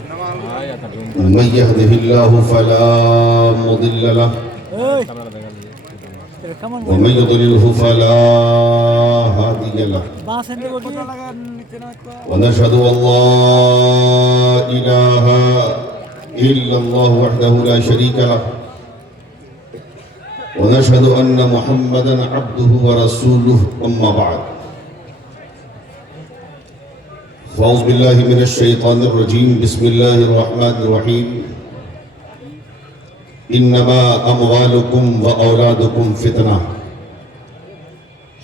من يهده الله فلا مضل له ومن يضلله فلا هادي له ونشهد أن لا إله إلا الله وحده لا شريك له ونشهد أن محمدا عبده ورسوله أما بعد فأعوذ بالله من الشيطان الرجيم بسم الله الرحمن الرحيم إنما أموالكم وأولادكم فتنة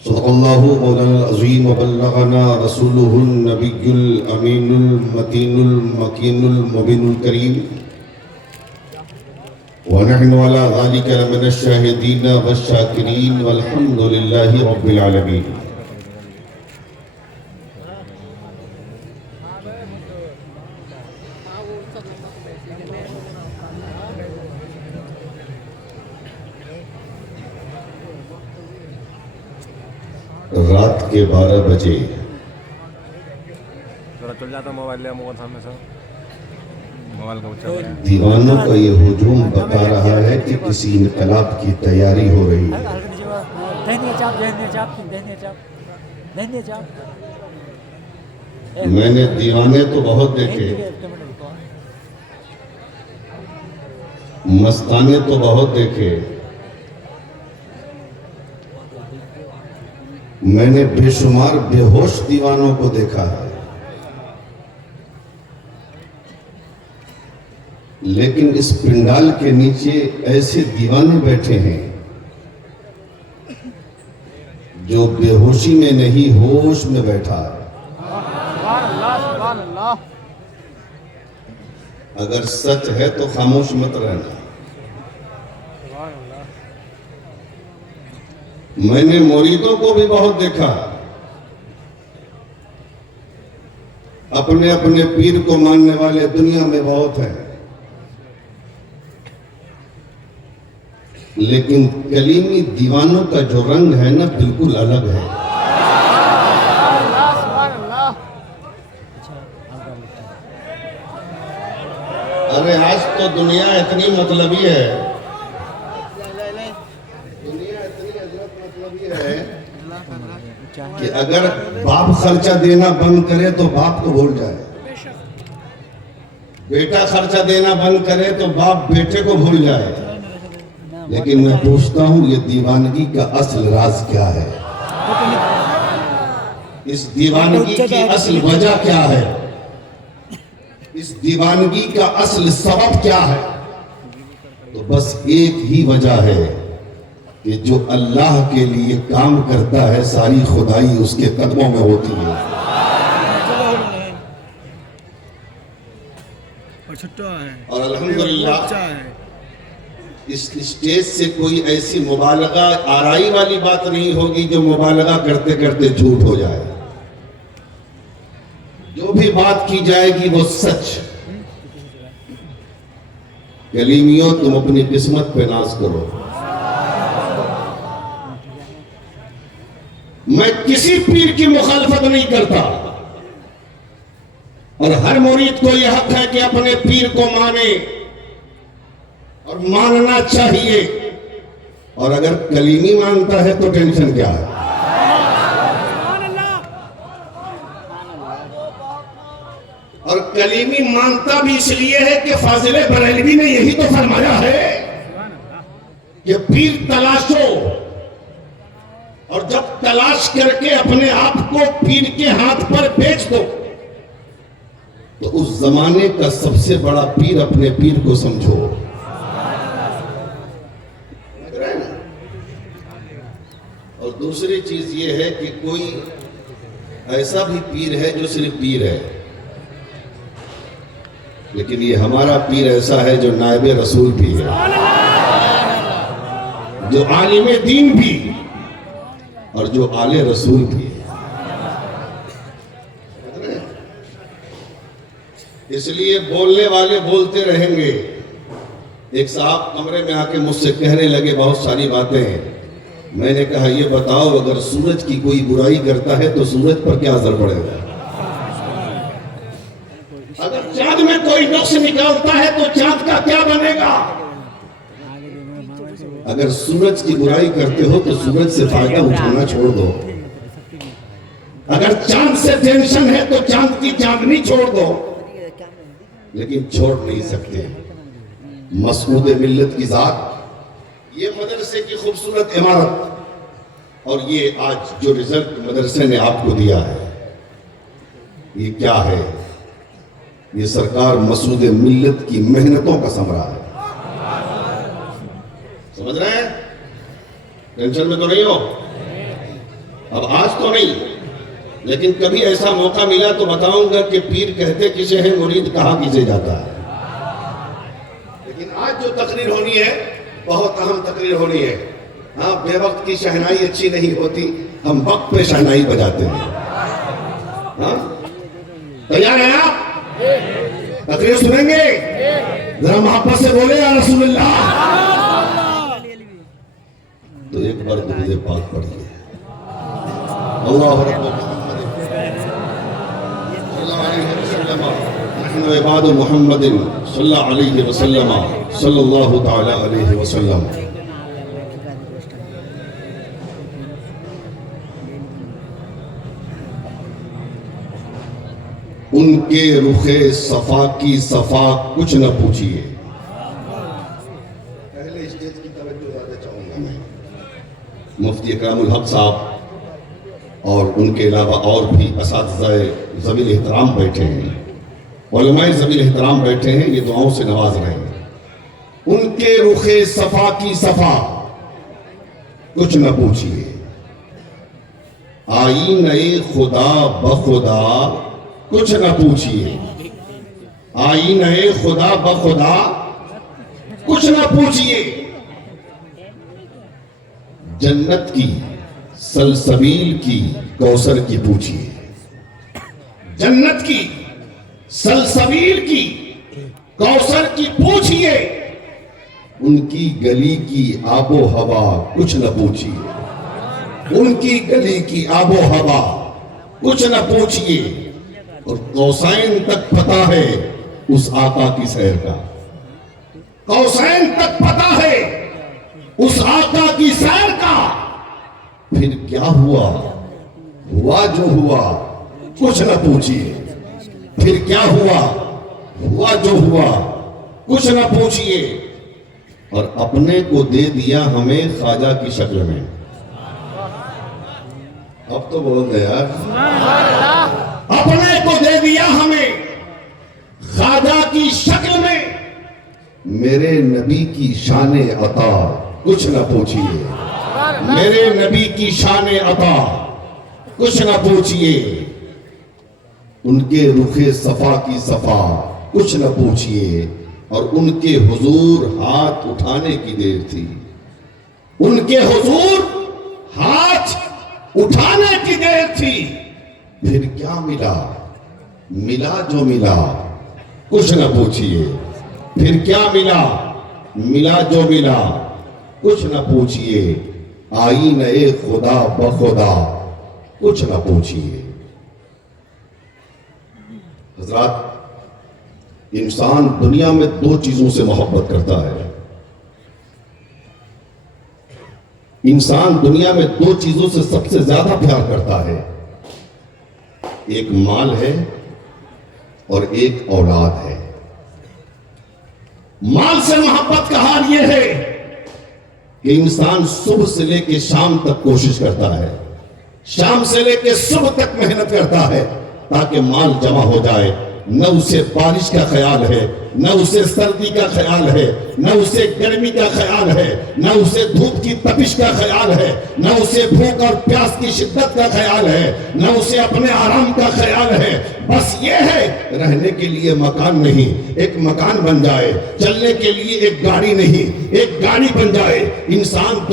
صدق الله مولانا العظيم وبلغنا رسوله النبي الأمين المتين المكين المبين الكريم ونحن على ذلك لمن الشاهدين والشاكرين والحمد لله رب العالمين. رات کے 12 بجے دیوانوں کا یہ ہجوم بتا رہا ہے کہ کسی انقلاب کی تیاری ہو رہی ہے. میں نے دیوانے تو بہت دیکھے، مستانے تو بہت دیکھے، میں نے بے شمار بے ہوش دیوانوں کو دیکھا ہے، لیکن اس پنڈال کے نیچے ایسے دیوانے بیٹھے ہیں جو بے ہوشی میں نہیں ہوش میں بیٹھا ہے. اگر سچ ہے تو خاموش مت رہنا. میں نے مریدوں کو بھی بہت دیکھا، اپنے اپنے پیر کو ماننے والے دنیا میں بہت ہیں، لیکن کلیمی دیوانوں کا جو رنگ ہے نا بالکل الگ ہے. ارے آج تو دنیا اتنی مطلبی ہے، کہ اگر باپ خرچہ دینا بند کرے تو باپ کو بھول جائے، بیٹا خرچہ دینا بند کرے تو باپ بیٹے کو بھول جائے. لیکن میں پوچھتا ہوں یہ دیوانگی کا اصل راز کیا ہے؟ اس دیوانگی کی اصل وجہ کیا ہے؟ اس دیوانگی کا اصل سبب کیا ہے؟ تو بس ایک ہی وجہ ہے کہ جو اللہ کے لیے کام کرتا ہے ساری خدائی اس کے قدموں میں ہوتی ہے. اور الحمدللہ اس اسٹیج سے کوئی ایسی مبالغہ آرائی والی بات نہیں ہوگی جو مبالغہ کرتے کرتے جھوٹ ہو جائے. جو بھی بات کی جائے گی وہ سچ. کلیمیوں تم اپنی قسمت پہ ناز کرو. میں کسی پیر کی مخالفت نہیں کرتا، اور ہر مرید کو یہ حق ہے کہ اپنے پیر کو مانے اور ماننا چاہیے. اور اگر کلیمی مانتا ہے تو ٹینشن کیا ہے؟ اور کلیمی مانتا بھی اس لیے ہے کہ فاضل بریلوی نے یہی تو فرمایا ہے کہ پیر تلاشو، اور جب تلاش کر کے اپنے آپ کو پیر کے ہاتھ پر بیچ دو تو اس زمانے کا سب سے بڑا پیر اپنے پیر کو سمجھو. اور دوسری چیز یہ ہے کہ کوئی ایسا بھی پیر ہے جو صرف پیر ہے، لیکن یہ ہمارا پیر ایسا ہے جو نائب رسول بھی ہے، جو عالم دین بھی اور جو آل رسول بھی ہے. اس لیے بولنے والے بولتے رہیں گے. ایک صاحب کمرے میں آ کے مجھ سے کہنے لگے بہت ساری باتیں ہیں. میں نے کہا یہ بتاؤ اگر سورج کی کوئی برائی کرتا ہے تو سورج پر کیا اثر پڑے گا؟ اگر چاند میں کوئی نقص نکالتا ہے تو چاند کا کیا بنے گا؟ اگر سورج کی برائی کرتے ہو تو سورج سے فائدہ اٹھانا چھوڑ دو. اگر چاند سے ٹینشن ہے تو چاند کی چاندنی چھوڑ دو. لیکن چھوڑ نہیں سکتے مسعود ملت کی ذات. یہ مدرسے کی خوبصورت عمارت اور یہ آج جو رزلٹ مدرسے نے آپ کو دیا ہے یہ کیا ہے؟ یہ سرکار مسعود ملت کی محنتوں کا ثمرہ ہے. سمجھ رہے ہیں؟ ٹینشن میں تو نہیں ہو. اب آج تو نہیں لیکن کبھی ایسا موقع ملا تو بتاؤں گا کہ پیر کہتے کسے ہیں مرید کہاں کسے جاتا ہے. لیکن آج جو تقریر ہونی ہے بہت اہم تقریر ہونی ہے. ہاں بے وقت کی شہنائی اچھی نہیں ہوتی, ہم وقت پہ شہنائی بجاتے ہیں. ہاں تیار ہیں آپ؟ تقریر سنیں گے؟ ذرا محبت سے بولے یا رسول اللہ. تو ایک بار درود پاک پڑھیے. اللہ رب محمد صلی اللہ علیہ وسلم نحن عباد محمد صلی اللہ علیہ وسلم صلی اللہ تعالی علیہ وسلم. ان کے رخ صفا کی صفا کچھ نہ پوچھئے. پہلے اسٹیج کی توجہ زیادہ چاہوں گا میں. مفتی اکرام الحق صاحب اور ان کے علاوہ اور بھی اساتذہ ذوی الاحترام بیٹھے ہیں, علماء ذوی الاحترام بیٹھے ہیں, یہ دعاؤں سے نواز رہے ہیں. ان کے رخ صفا کی صفا کچھ نہ پوچھئے. آئینہ خدا بخدا کچھ نہ پوچھئے. آئینہ خدا بخدا کچھ نہ پوچھئے. جنت کی سلسبیل کی کوثر کی پوچھئے. جنت کی سلسبیل کی کوثر کی پوچھئے. ان کی گلی کی آب و ہوا کچھ نہ پوچھئے. ان کی گلی کی آب و ہوا کچھ نہ پوچھئے. اور قوسین تک پتہ ہے اس آقا کی سیر کا. قوسین تک پتہ ہے اس آقا کی سیر کا. پھر کیا ہوا؟ ہوا جو ہوا کچھ نہ پوچھئے. پھر کیا ہوا؟ ہوا جو ہوا کچھ نہ پوچھئے. اور اپنے کو دے دیا ہمیں خواجہ کی شکل میں. اب تو بول دے یار. اپنے کو دے دیا ہمیں خواجہ کی شکل میں. میرے نبی کی شان عطا کچھ نہ پوچھئے. میرے نبی کی شان عطا کچھ نہ پوچھئے. ان کے رخ صفا کی صفا کچھ نہ پوچھئے. اور ان کے حضور ہاتھ اٹھانے کی دیر تھی. ان کے حضور ہاتھ اٹھانے کی دیر تھی. پھر کیا ملا؟ ملا جو ملا کچھ نہ پوچھئے. پھر کیا ملا؟ ملا جو ملا کچھ نہ پوچھئے. آئینہ خدا بخدا کچھ نہ پوچھئے. حضرات, انسان دنیا میں دو چیزوں سے محبت کرتا ہے. انسان دنیا میں دو چیزوں سے سب سے زیادہ پیار کرتا ہے. ایک مال ہے اور ایک اولاد ہے. مال سے محبت کا حال یہ ہے کہ انسان صبح سے لے کے شام تک کوشش کرتا ہے, شام سے لے کے صبح تک محنت کرتا ہے تاکہ مال جمع ہو جائے. نہ اسے بارش کا خیال ہے, نہ اسے سردی کا خیال ہے, نہ اسے گرمی کا خیال ہے, نہ اسے دھوپ کی تپش کا خیال ہے, نہ اسے بھوک اور پیاس کی شدت کا خیال ہے, نہ اسے اپنے آرام کا خیال ہے. بس یہ ہے رہنے کے لیے مکان نہیں, ایک مکان بن جائے. چلنے کے لیے ایک گاڑی نہیں, ایک گاڑی بن جائے. انسان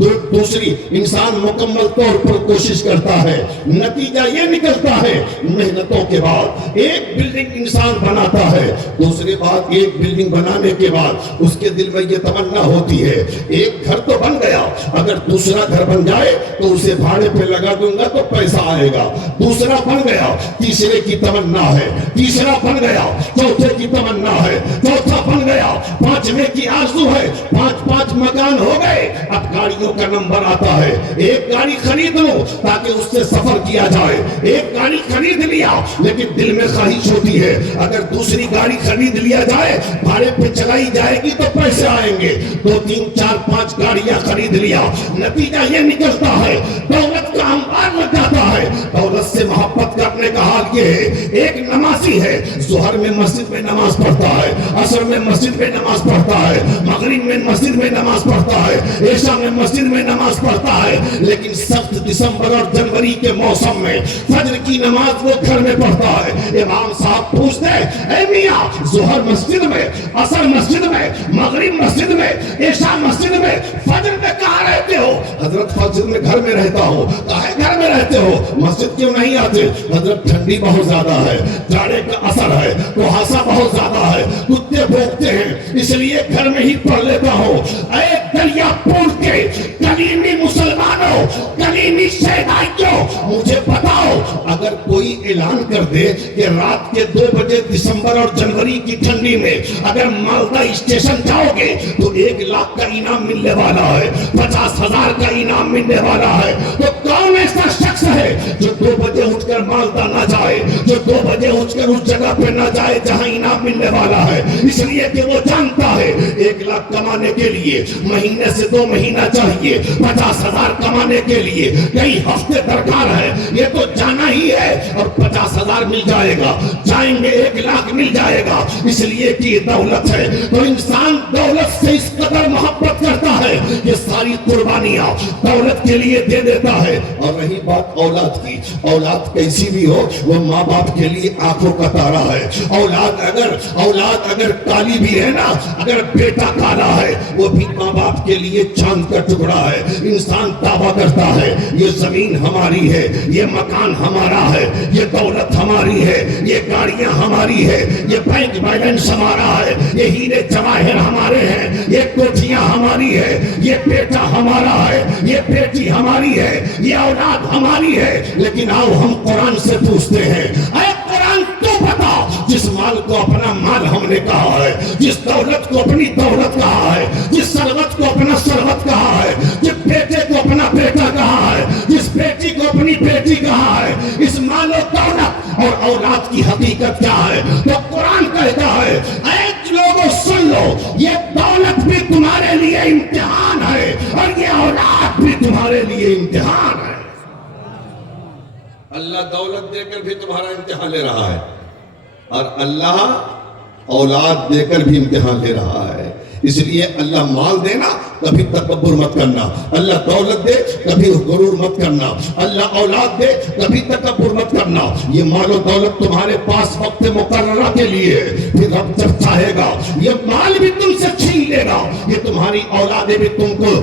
دوسری انسان مکمل طور پر کوشش کرتا ہے، نتیجہ یہ نکلتا ہے محنتوں کے بعد ایک بلڈنگ انسان بناتا ہے، دوسری بات ایک بلڈنگ بنانے کے بعد اس کے دل میں یہ تمنا ہوتی ہے ایک گھر تو بن گیا، اگر دوسرا گھر بن جائے تو اسے بھاڑے پہ لگا دوں گا تو پیسہ آئے گا، دوسرا بن گیا، تیسرے کی تمنا ہے، تیسرا بن گیا، چوتھے کی تمنا ہے، چوتھا بن گیا، پانچویں کی آرزو ہے، پانچ مکان ہو گئے، اب گاڑیوں کا نمبر آتا ہے، ایک گاڑی خرید لو تاکہ اس سے سفر کیا جائے، ایک گاڑی خرید لیا لیکن دل میں خواہش ہوتی ہے اگر دوسری گاڑی خرید لیا جائے بھاڑے پہ چلائی جائے گی تو پیسے آئیں گے، 2 3 4 5 گاڑیاں خرید لیا، نتیجہ یہ نکلتا ہے دولت کا انبار لگ جاتا ہے، دولت سے محبت کرنے کا حال یہ ہے ایک نمازی ہے ظہر میں مسجد میں نماز پڑھتا ہے، عصر میں مسجد میں نماز پڑھتا ہے، مغرب میں مسجد میں نماز پڑھتا ہے، عشاء میں مسجد میں نماز پڑھتا ہے، لیکن سخت دسمبر اور جنوری کے موسم میں فجر کی نماز وہ گھر میں پڑھتا ہے، امام صاحب پوچھتے ہیں اے میاں ظہر مسجد میں، عصر مسجد میں، مغرب مسجد میں، عشاء مسجد میں، فجر میں کہاں رہتے ہو؟ حضرت فجر میں گھر میں رہتا ہو، کہاں گھر میں رہتے ہو؟ مسجد کیوں نہیں آتے؟ حضرت ٹھنڈی بہت زیادہ ہے، جاڑے کا اثر ہے، کوہاسا بہت زیادہ ہے، کتے بھوکتے ہیں اس لیے گھر میں ہی پڑھ لیتا ہوں۔ اے دریا پور کے کلیمی مسلمانوں، کلیمی شہدائیوں، مجھے بتاؤ اگر کوئی اعلان کر دے کہ رات کے 2 بجے دسمبر اور جنوری کی ٹھنڈی میں اگر مالدہ اسٹیشن جاؤ گے تو 1 لاکھ کا انعام ملنے والا ہے، 50,000 کا انعام ملنے والا ہے، تو کون ایسا شخص ہے جو 2 بجے اٹھ کر مالدہ نہ جائے، جو 2 بجے اٹھ کر اس جگہ پہ نہ جائے جہاں انعام ملنے والا ہے؟ اس لیے کہ وہ جانتا ہے 1 لاکھ کمانے کے لیے مہینے سے 2 مہینہ چاہیے، 50,000 کمانے کے لیے کئی ہفتے درکار ہے، یہ تو جانا ہی ہے اور 50,000 مل جائے گا، جائیں گے 1 لاکھ مل جائے گا، اس لیے کہ یہ دولت ہے، تو انسان دولت سے اس قدر محبت کرتا ہے یہ ساری قربانیاں دولت کے لیے دے دیتا ہے۔ اور رہی بات اولاد کی، اولاد کیسی بھی ہو وہ ماں باپ کے لیے آنکھوں کا تارا ہے، اولاد اگر کالی بھی ہے نا، اگر بیٹا کالا ہے وہ بھی ماں باپ کے لیے چاند کا ٹکڑا ہے۔ انسان دعویٰ کرتا ہے یہ زمین ہماری ہے، یہ مکان ہمارا ہے، یہ دولت ہماری ہے، یہ گاڑیاں ہماری ہے، یہ بینک بیلنس ہمارا ہے، یہ ہیرے جواہر ہمارے ہیں، یہ کوٹھیاں ہماری ہے، یہ بیٹا ہمارا ہے، یہ بیٹی ہماری ہے، یہ اولاد ہماری ہے، لیکن آؤ ہم قرآن سے پوچھتے ہیں اے قرآن تو بتا جس مال کو اپنا مال ہم نے کہا ہے، جس دولت کو اپنی دولت کہا ہے، جس ثروت کو اپنا ثروت کہا ہے، جس بیٹے کو اپنا بیٹا کہا ہے، جس بیٹی کو اپنی بیٹی کہا ہے، اس مال و دولت اور اولاد کی حقیقت کیا ہے؟ تو قرآن کہتا ہے اے لوگوں سن لو یہ دولت بھی تمہارے لیے امتحان ہے اور یہ اولاد بھی تمہارے لیے امتحان ہے۔ اللہ دولت دے کر بھی تمہارا امتحان لے رہا ہے اور اللہ اولاد دے کر بھی امتحان لے رہا ہے، اس لیے اللہ مال دینا کبھی تکبر مت کرنا، اللہ دولت دے کبھی غرور مت کرنا، اللہ اولاد دے کبھی تکبر مت کرنا۔ یہ مال و دولت تمہارے پاس وقت مقررہ کے لیے ہے، پھر رب جب چاہے گا یہ مال بھی تم سے چھین لے گا، یہ تمہاری اولادیں بھی تم کو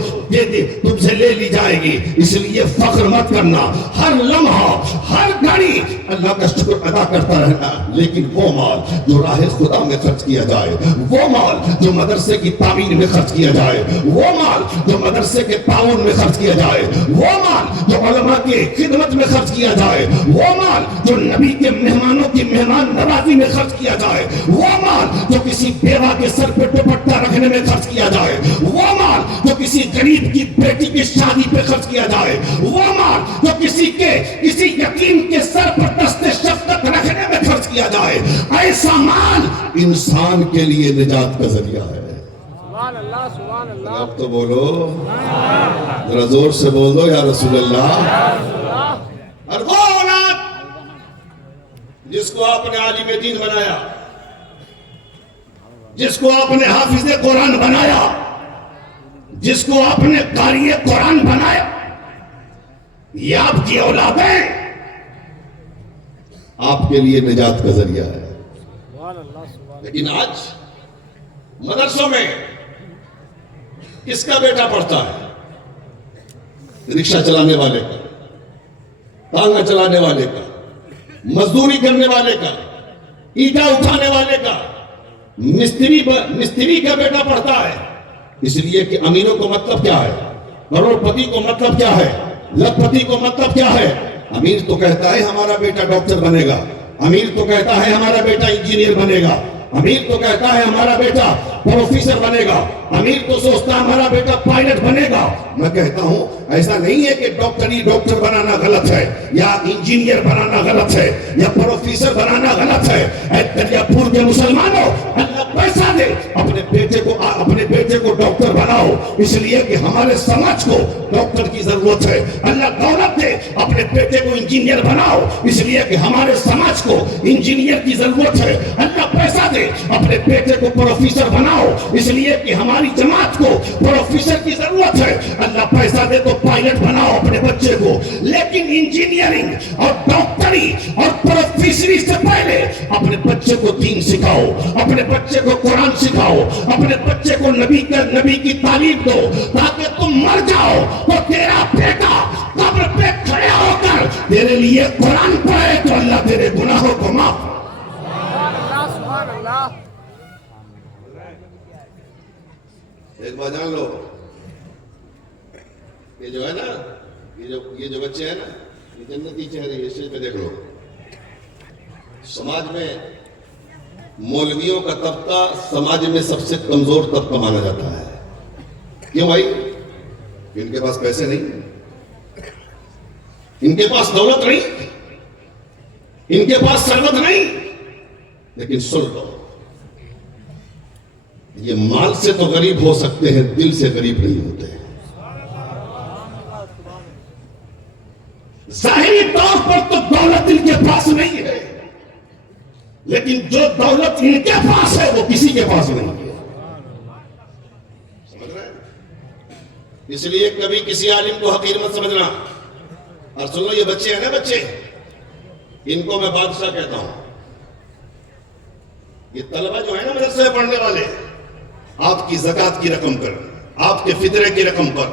تم سے لے لی جائے گی، اس لیے فخر مت کرنا، ہر لمحہ ہر گھڑی اللہ کا شکر ادا کرتا رہنا، لیکن وہ مال جو راہ خدا میں خرچ کیا جائے، وہ مال جو مدرسے کی تعمیر میں خرچ کیا جائے، وہ مال جو مدرسے کے تعاون میں خرچ کیا جائے، وہ مال جو علماء کی خدمت میں خرچ کیا جائے، وہ مال جو نبی کے مہمانوں کی مہمان نوازی میں خرچ کیا جائے، وہ مال جو کسی بیوہ کے سر پہ دوپٹہ رکھنے میں خرچ کیا جائے، وہ مال جو کسی غریب کی بیٹی کی شادی پہ خرچ کیا جائے، وہ مال جو کسی یتیم کے سر پر دست شفقت رکھنے میں خرچ کیا جائے، ایسا مال انسان کے لیے نجات کا ذریعہ ہے۔ اب تو بولو، ذرا زور سے بول دو یا رسول اللہ۔ اور وہ اولاد جس کو آپ نے عالم دین بنایا، جس کو آپ نے حافظ قرآن بنایا، جس کو آپ نے قاری قرآن بنایا، یہ آپ کی اولادیں آپ کے لیے نجات کا ذریعہ ہے۔ لیکن آج مدرسوں میں کس کا بیٹا پڑھتا ہے؟ رکشہ چلانے والے کا، تانگا چلانے والے کا، مزدوری کرنے والے کا، اینٹا اٹھانے والے کا، مستری کا بیٹا پڑھتا ہے، اس لیے کہ امیروں کو مطلب کیا ہے، کروڑ پتی کو مطلب کیا ہے، لکھ پتی کو مطلب کیا ہے؟ امیر تو کہتا ہے ہمارا بیٹا ڈاکٹر بنے گا، امیر تو کہتا ہے ہمارا بیٹا انجینئر بنے گا، امیر تو کہتا ہے ہمارا بیٹا پروفیسر بنے گا، امیر تو سوچتا ہے ہمارا بیٹا پائلٹ بنے گا۔ میں کہتا ہوں ایسا نہیں ہے کہ ڈاکٹر بنانا غلط ہے، یا انجینئر بنانا غلط ہے، یا پروفیسر بنانا غلط ہے۔ اے دریا پور کے مسلمانوں، اللہ پیسہ دے، اپنے بیٹے کو ڈاکٹر بناؤ، اس لیے کہ ہمارے سماج کو ڈاکٹر کی ضرورت ہے۔ اللہ دولت دے، اپنے بیٹے کو انجینئر بناؤ، اس لیے کہ ہمارے سماج کو انجینئر کی ضرورت ہے۔ اللہ پیسہ دے، اپنے بیٹے کو پروفیسر بناؤ، اس لیے کہ ہماری جماعت کو پروفیسر کی ضرورت ہے۔ اللہ پیسہ دے تو پائلٹ بناؤ اپنے بچے کو، لیکن انجینئرنگ اور ڈاکٹری اور پروفیسری سے پہلے اپنے بچے کو دین سکھاؤ، اپنے بچے کو قرآن سکھاؤ، اپنے بچے کو نبی کی تعلیم دو، تاکہ تم مر جاؤ تو تیرا بیٹا قبر پہ کھڑا ہو کر تیرے لیے قرآن پڑھے تو اللہ تیرے گناہوں کو معاف۔ ایک بات جان لو، یہ جو ہے نا، یہ جو بچے ہیں نا، یہ جنتی چہرے اسٹیج پہ دیکھ لو۔ سماج میں مولویوں کا طبقہ سماج میں سب سے کمزور طبقہ مانا جاتا ہے۔ کیوں بھائی؟ ان کے پاس پیسے نہیں، ان کے پاس دولت نہیں، ان کے پاس ثروت نہیں، لیکن سن لو، یہ مال سے تو غریب ہو سکتے ہیں، دل سے غریب نہیں ہوتے۔ ظاہری طور پر تو دولت ان کے پاس نہیں ہے، لیکن جو دولت ان کے پاس ہے وہ کسی کے پاس نہیں ہے۔ سمجھ رہے ہیں؟ اس لیے کبھی کسی عالم کو حقیر مت سمجھنا۔ اور سن لو، یہ بچے ہیں نا، بچے، ان کو میں بادشاہ کہتا ہوں۔ یہ طلبہ جو ہے نا مدرسے میں پڑھنے والے، آپ کی زکوٰۃ کی رقم پر، آپ کے فطرے کی رقم پر،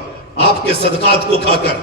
آپ کے صدقات کو کھا کر،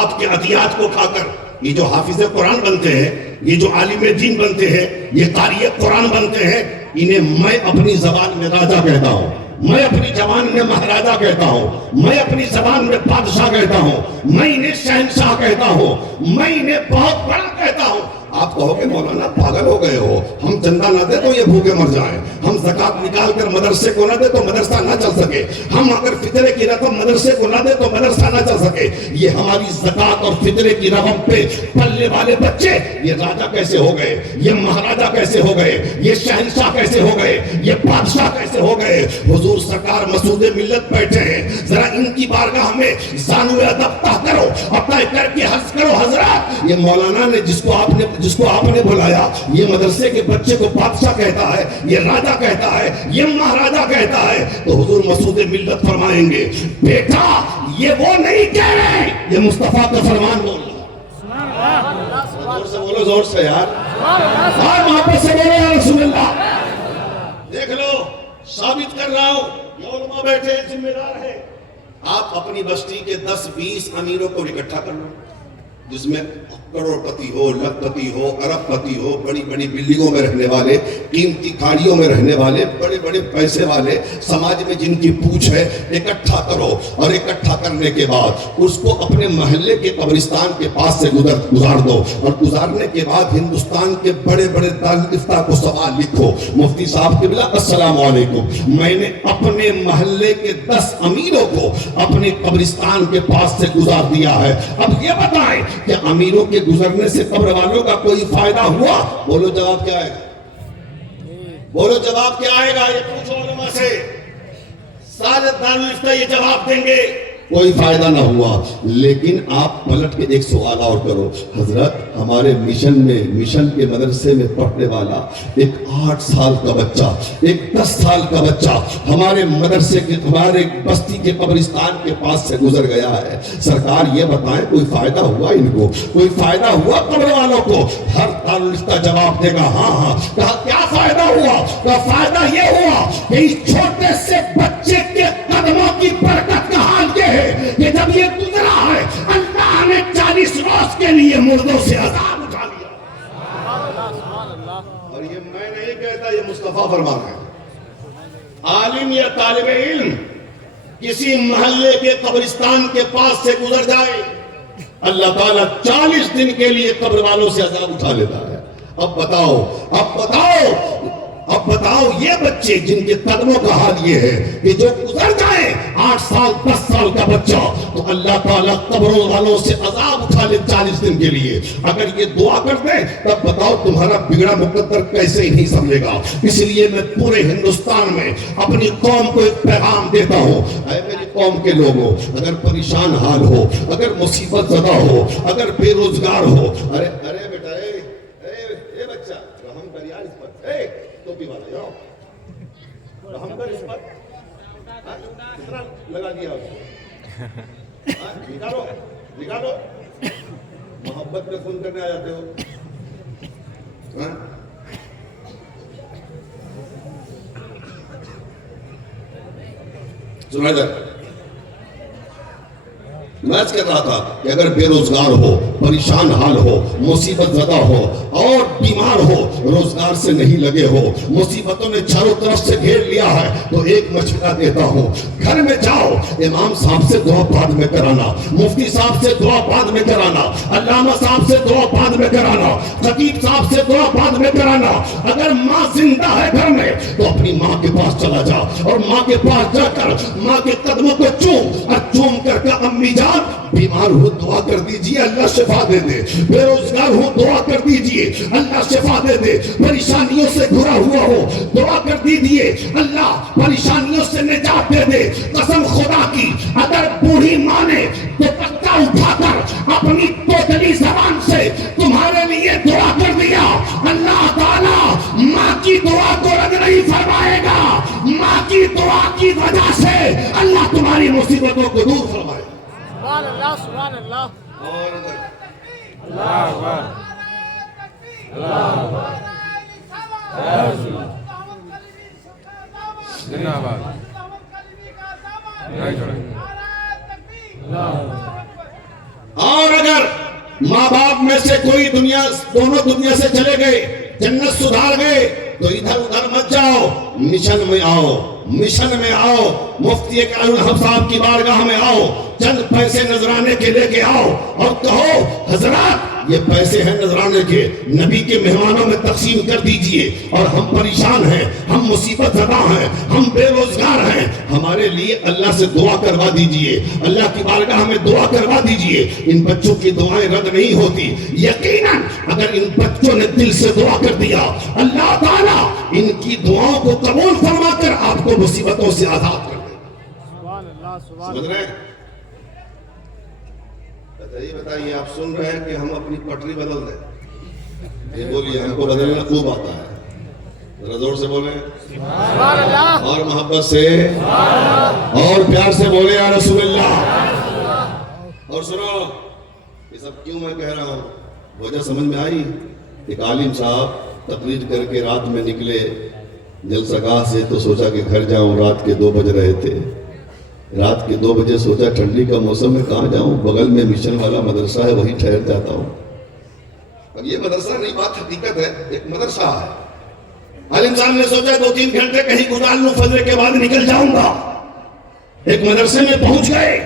آپ کے عطیات کو کھا کر، یہ جو حافظ قرآن بنتے ہیں، یہ جو عالم دین بنتے ہیں، یہ قاری قرآن بنتے ہیں، انہیں میں اپنی زبان میں راجہ کہتا ہوں، میں اپنی زبان میں مہاراجہ کہتا ہوں، میں اپنی زبان میں بادشاہ کہتا ہوں، میں انہیں شہنشاہ کہتا ہوں، میں انہیں بہت بڑا کہتا ہوں۔ آپ کہو کہ مولانا پاگل ہو گئے ہو، ہم چندہ نہ دے تو یہ بھوکے مر جائیں، ہم زکوٰۃ نکال کر مدرسے کو نہ دے تو مدرسہ نہ چل سکے، ہم اگر فطرے کی رقم مدرسے کو نہ دے تو مدرسہ نہ چل سکے۔ یہ ہماری زکوٰۃ اور فطرے کی رقم پہ پلنے والے بچے، یہ راجہ کیسے ہو گئے، یہ مہاراجہ کیسے ہو گئے، یہ شہنشاہ کیسے ہو گئے، یہ بادشاہ کیسے ہو گئے؟ حضور سرکار مسعود ملت بیٹھے ہیں، ذرا ان کی بارگاہ میں زانوِ ادب طے کرو، اور طے کر کے عرض کرو، حضرات یہ مولانا نے جس کو آپ نے بلایا، یہ مدرسے کے بچے کو بادشاہ کہتا ہے، یہ راجہ کہتا ہے، یہ مہاراجہ کہتا ہے، تو حضور مسعود ملت فرمائیں گے، بیٹا یہ وہ نہیں کہہ رہے، یہ مصطفیٰ کا فرمان بول رہا۔ زور سے بولو، زور سے یار، اور واپس سے بولو یا رسول اللہ۔ دیکھ لو، ثابت کر رہا ہوں، یہ علماء بیٹھے ذمہ دار ہے۔ آپ اپنی بستی کے 10-20 امیروں کو اکٹھا کر لو، جس میں کروڑ پتی ہو، لکھ پتی ہو، ارب پتی ہو، بڑی بڑی بلڈنگوں میں رہنے والے، قیمتی گاڑیوں میں رہنے والے، بڑے بڑے پیسے والے، سماج میں جن کی پوچھ ہے، اکٹھا کرو، اور اکٹھا کرنے کے بعد اس کو اپنے محلے کے قبرستان کے پاس سے گزار دو، اور گزارنے کے بعد ہندوستان کے بڑے بڑے دارالفتہ کو سوال لکھو، مفتی صاحب کے بلا السلام علیکم، میں نے اپنے محلے کے 10 امیروں کو اپنے قبرستان کے پاس سے گزار دیا ہے۔ اب یہ بتائیں کہ امیروں کے گزرنے سے قبر والوں کا کوئی فائدہ ہوا؟ بولو جواب کیا آئے گا، بولو جواب کیا آئے گا، یہ پوچھو علماء سے، سارے دارالفتہ یہ جواب دیں گے کوئی فائدہ نہ ہوا۔ لیکن آپ پلٹ کے ایک سوال اور کرو، حضرت ہمارے مشن کے مدرسے میں پڑھنے والا ایک 8 سال کا بچہ، ایک 10 سال کا بچہ ہمارے مدرسے کے، ہمارے بستی کے قبرستان کے پاس سے گزر گیا ہے، سرکار یہ بتائیں کوئی فائدہ ہوا ان کو، کوئی فائدہ ہوا قبر والوں کو؟ ہر دارالفتہ جواب دے گا ہاں۔ کہا کیا فائدہ ہوا؟ کہا فائدہ یہ ہوا کہ اس چھوٹے سے بچے کے قدموں کی برکت کا حال یہ ہے کہ جب یہ گزرا ہے 40 روز کے لیے مردوں سے عذاب اٹھا لیا. اور یہ میں نہیں کہتا، یہ مصطفیٰ فرما رہے ہیں. عالم یا طالب علم کسی محلے کے قبرستان کے پاس سے گزر جائے، اللہ تعالیٰ 40 دن کے لیے قبر والوں سے عذاب اٹھا لیتا ہے. اب بتاؤ یہ بچے جن کے قدموں کا حال یہ ہے کہ جو گزر جائے 8 سال 10 سال کا بچہ، تو اللہ تعالیٰ قبروں والوں سے عذاب اٹھا لے 40 دن کے لیے. اگر یہ دعا کر دے تب بتاؤ تمہارا بگڑا مقدر کیسے ہی نہیں سمجھے گا. اس لیے میں پورے ہندوستان میں اپنی قوم کو ایک پیغام دیتا ہوں. اے میری قوم کے لوگوں، اگر پریشان حال ہو، اگر مصیبت زدہ ہو، اگر بے روزگار ہو، ارے بیٹا اے بچہ رحم کر یار اس پر، اے ٹوپی والا جاؤ رحم کر اس پر، کتنا لگا دیا اس کو، نکالو محبت میں خون کرنے آ جاتے ہو. سنا ادھر، میں کہہ رہا تھا کہ اگر بے روزگار ہو، پریشان حال ہو، مصیبت زدہ ہو اور بیمار ہو، روزگار سے نہیں لگے ہو، مصیبتوں نے چاروں طرف سے گھیر لیا ہے، تو ایک مشورہ دیتا ہوں، گھر میں جاؤ، امام صاحب سے دعا بعد میں کرانا، مفتی صاحب سے دعا بعد میں کرانا، علامہ صاحب سے دعا بعد میں کرانا، خطیب صاحب سے دعا بعد میں کرانا. اگر ماں زندہ ہے گھر میں تو اپنی ماں کے پاس چلا جا اور ماں کے پاس جا کر ماں کے قدموں کو چوم کر امی جان بیمار ہو دعا کر دیجئے اللہ شفا دے دے، بے روزگار ہو دعا کر دیجئے اللہ شفا دے دے، پریشانیوں سے گھرا ہوا ہو دعا کر دیجئے اللہ پریشانیوں سے نجات دے دے. قسم خدا کی اگر بوڑھی ماں نے تو پکا اٹھا کر اپنی توتلی زبان سے تمہارے لیے دعا کر دیا، اللہ تعالیٰ ماں کی دعا کو رد نہیں فرمائے گا. ماں کی دعا کی وجہ سے اللہ تمہاری مصیبتوں کو دور فرمائے. سبحان اللہ سبحان اللہ. اور اللہ اکبر اللہ اکبر زندہ باد. اور اگر ماں باپ میں سے کوئی دونوں دنیا سے چلے گئے، جنت سدھار گئے، تو ادھر ادھر مت جاؤ، مشن میں آؤ، مفتی الحق صاحب کی بارگاہ میں آؤ، چند پیسے نذرانے کے لے کے آؤ اور کہو حضرات یہ پیسے ہیں نذرانے کے، نبی کے مہمانوں میں تقسیم کر دیجئے، اور ہم پریشان ہیں، ہم مصیبت زدہ ہیں، ہم بے روزگار ہیں، ہمارے لیے اللہ سے دعا کروا دیجئے، اللہ کی بارگاہ میں دعا کروا دیجئے. ان بچوں کی دعائیں رد نہیں ہوتی. یقیناً اگر ان بچوں نے دل سے دعا کر دیا، اللہ تعالیٰ ان کی دعاؤں کو قبول فرما کر آپ کو مصیبتوں سے آزاد کر دے. سبحان اللہ سبحان سمجھ رہے ہیں؟ بتائیے آپ سن رہے ہیں کہ ہم اپنی پٹری بدل دیں؟ یہ بولیے ہم کو بدلنا خوب آتا ہے، ذرا زور سے بولیں سبحان اللہ اور محبت سے اور پیار سے بولیں یا رسول اللہ. اور سنو یہ سب کیوں میں کہہ رہا ہوں، وجہ سمجھ میں آئی. ایک عالم صاحب تقریر کر کے رات میں نکلے جلسہ گاہ سے، تو سوچا کہ گھر جاؤں، رات کے 2 بج رہے تھے. رات کے 2 بجے سوچا ٹھنڈی کا موسم میں کہاں جاؤں، بغل میں مشن والا مدرسہ ہے وہیں ٹھہر جاتا ہوں. اور یہ مدرسہ نہیں، بات حقیقت ہے، ایک مدرسہ ہے. عالم صاحب نے سوچا 2-3 گھنٹے کہیں گزار لوں، فجر کے بعد نکل جاؤں گا. ایک مدرسے میں پہنچ گئے،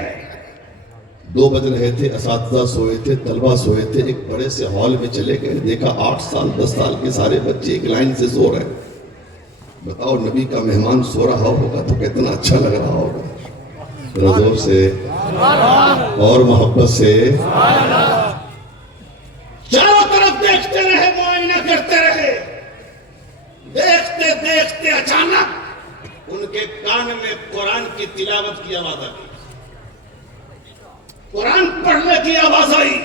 2 بج رہے تھے، اساتذہ سوئے تھے، طلبہ سوئے تھے. ایک بڑے سے ہال میں چلے گئے، دیکھا 8 سال 10 سال کے سارے بچے ایک لائن سے سو رہے. بتاؤ نبی کا مہمان سو رہا ہوگا تو کتنا اچھا لگ رہا ہوگا. زور سے اور محبت سے چاروں طرف دیکھتے رہے، معائنہ کرتے رہے. دیکھتے دیکھتے اچانک ان کے کان میں قرآن کی تلاوت کی آواز آئی، قرآن پڑھنے کی آواز آئی.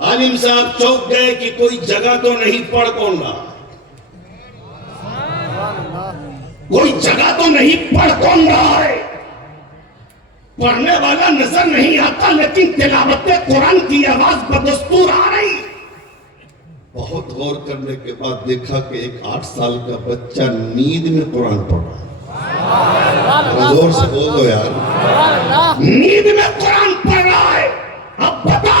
عالم صاحب چوک گئے کہ کوئی جگہ تو نہیں، پڑھ کون رہا؟ کوئی جگہ تو نہیں، پڑھ کون رہا ہے؟ پڑھنے والا نظر نہیں آتا، لیکن تلاوت قرآن کی آواز بدستور آ رہی. بہت غور کرنے کے بعد دیکھا کہ ایک 8 سال کا بچہ نیند میں قرآن پڑھ رہا ہے. زور سے بولو یار، نیند میں قرآن پڑھ رہا ہے. اب بتا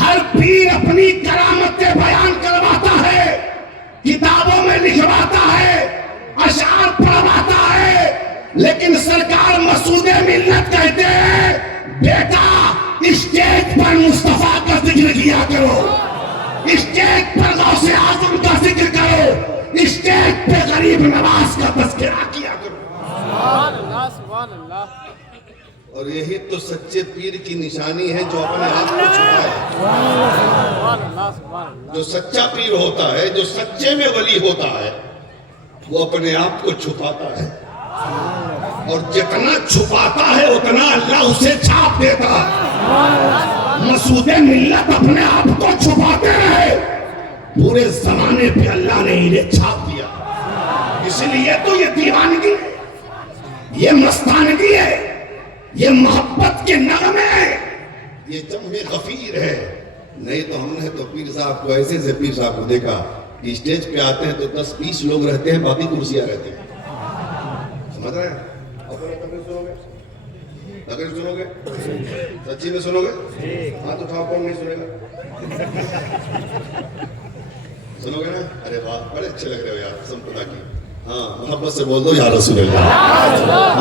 ہر پیر اپنی کرامتیں بیان کرواتا ہے، کتابوں میں لکھواتا ہے، اشعار پڑھواتا ہے، لیکن سرکار مسعود ملت کہتے ہیں بیٹا اسٹیج پر مصطفیٰ کا ذکر کیا کرو، اسٹیج پر غوث اعظم کا ذکر کرو، اسٹیج پہ غریب نواز کا تذکرہ کیا کرو۔ سبحان اللہ سبحان اللہ اور یہی تو سچے پیر کی نشانی ہے جو اپنے آپ کو چھپائے۔ سبحان اللہ سبحان اللہ جو سچا پیر ہوتا ہے، جو سچے میں ولی ہوتا ہے، وہ اپنے آپ کو چھپاتا ہے، اور جتنا چھپاتا ہے اتنا اللہ اسے چھاپ دیتا ہے۔ مسعود ملت اپنے آپ کو چھپاتے رہے، پورے زمانے پہ اللہ نے انہیں چھاپ دیا۔ اس لیے تو یہ دیوانگی ہے، یہ مستانگی ہے، یہ محبت کے نغمے ہیں، یہ جم غفیر ہے۔ نہیں تو ہم نے تو پیر صاحب کو ایسے سے پیر صاحب کو دیکھا کہ اسٹیج پہ آتے ہیں تو 10-20 لوگ رہتے ہیں، باقی کرسیاں رہتی ہیں۔ سمجھ رہے ہیں؟ تقریر سنو گے؟ تقریر سنو گے؟ سچی میں سنو گے؟ ہاتھ اٹھاؤ، کون نہیں سنے گا؟ سنو گے نا؟ ارے واہ، بڑے اچھے لگ رہے ہو یار، سمپدا کی۔ ہاں، محبت سے بول دو یا رسول اللہ،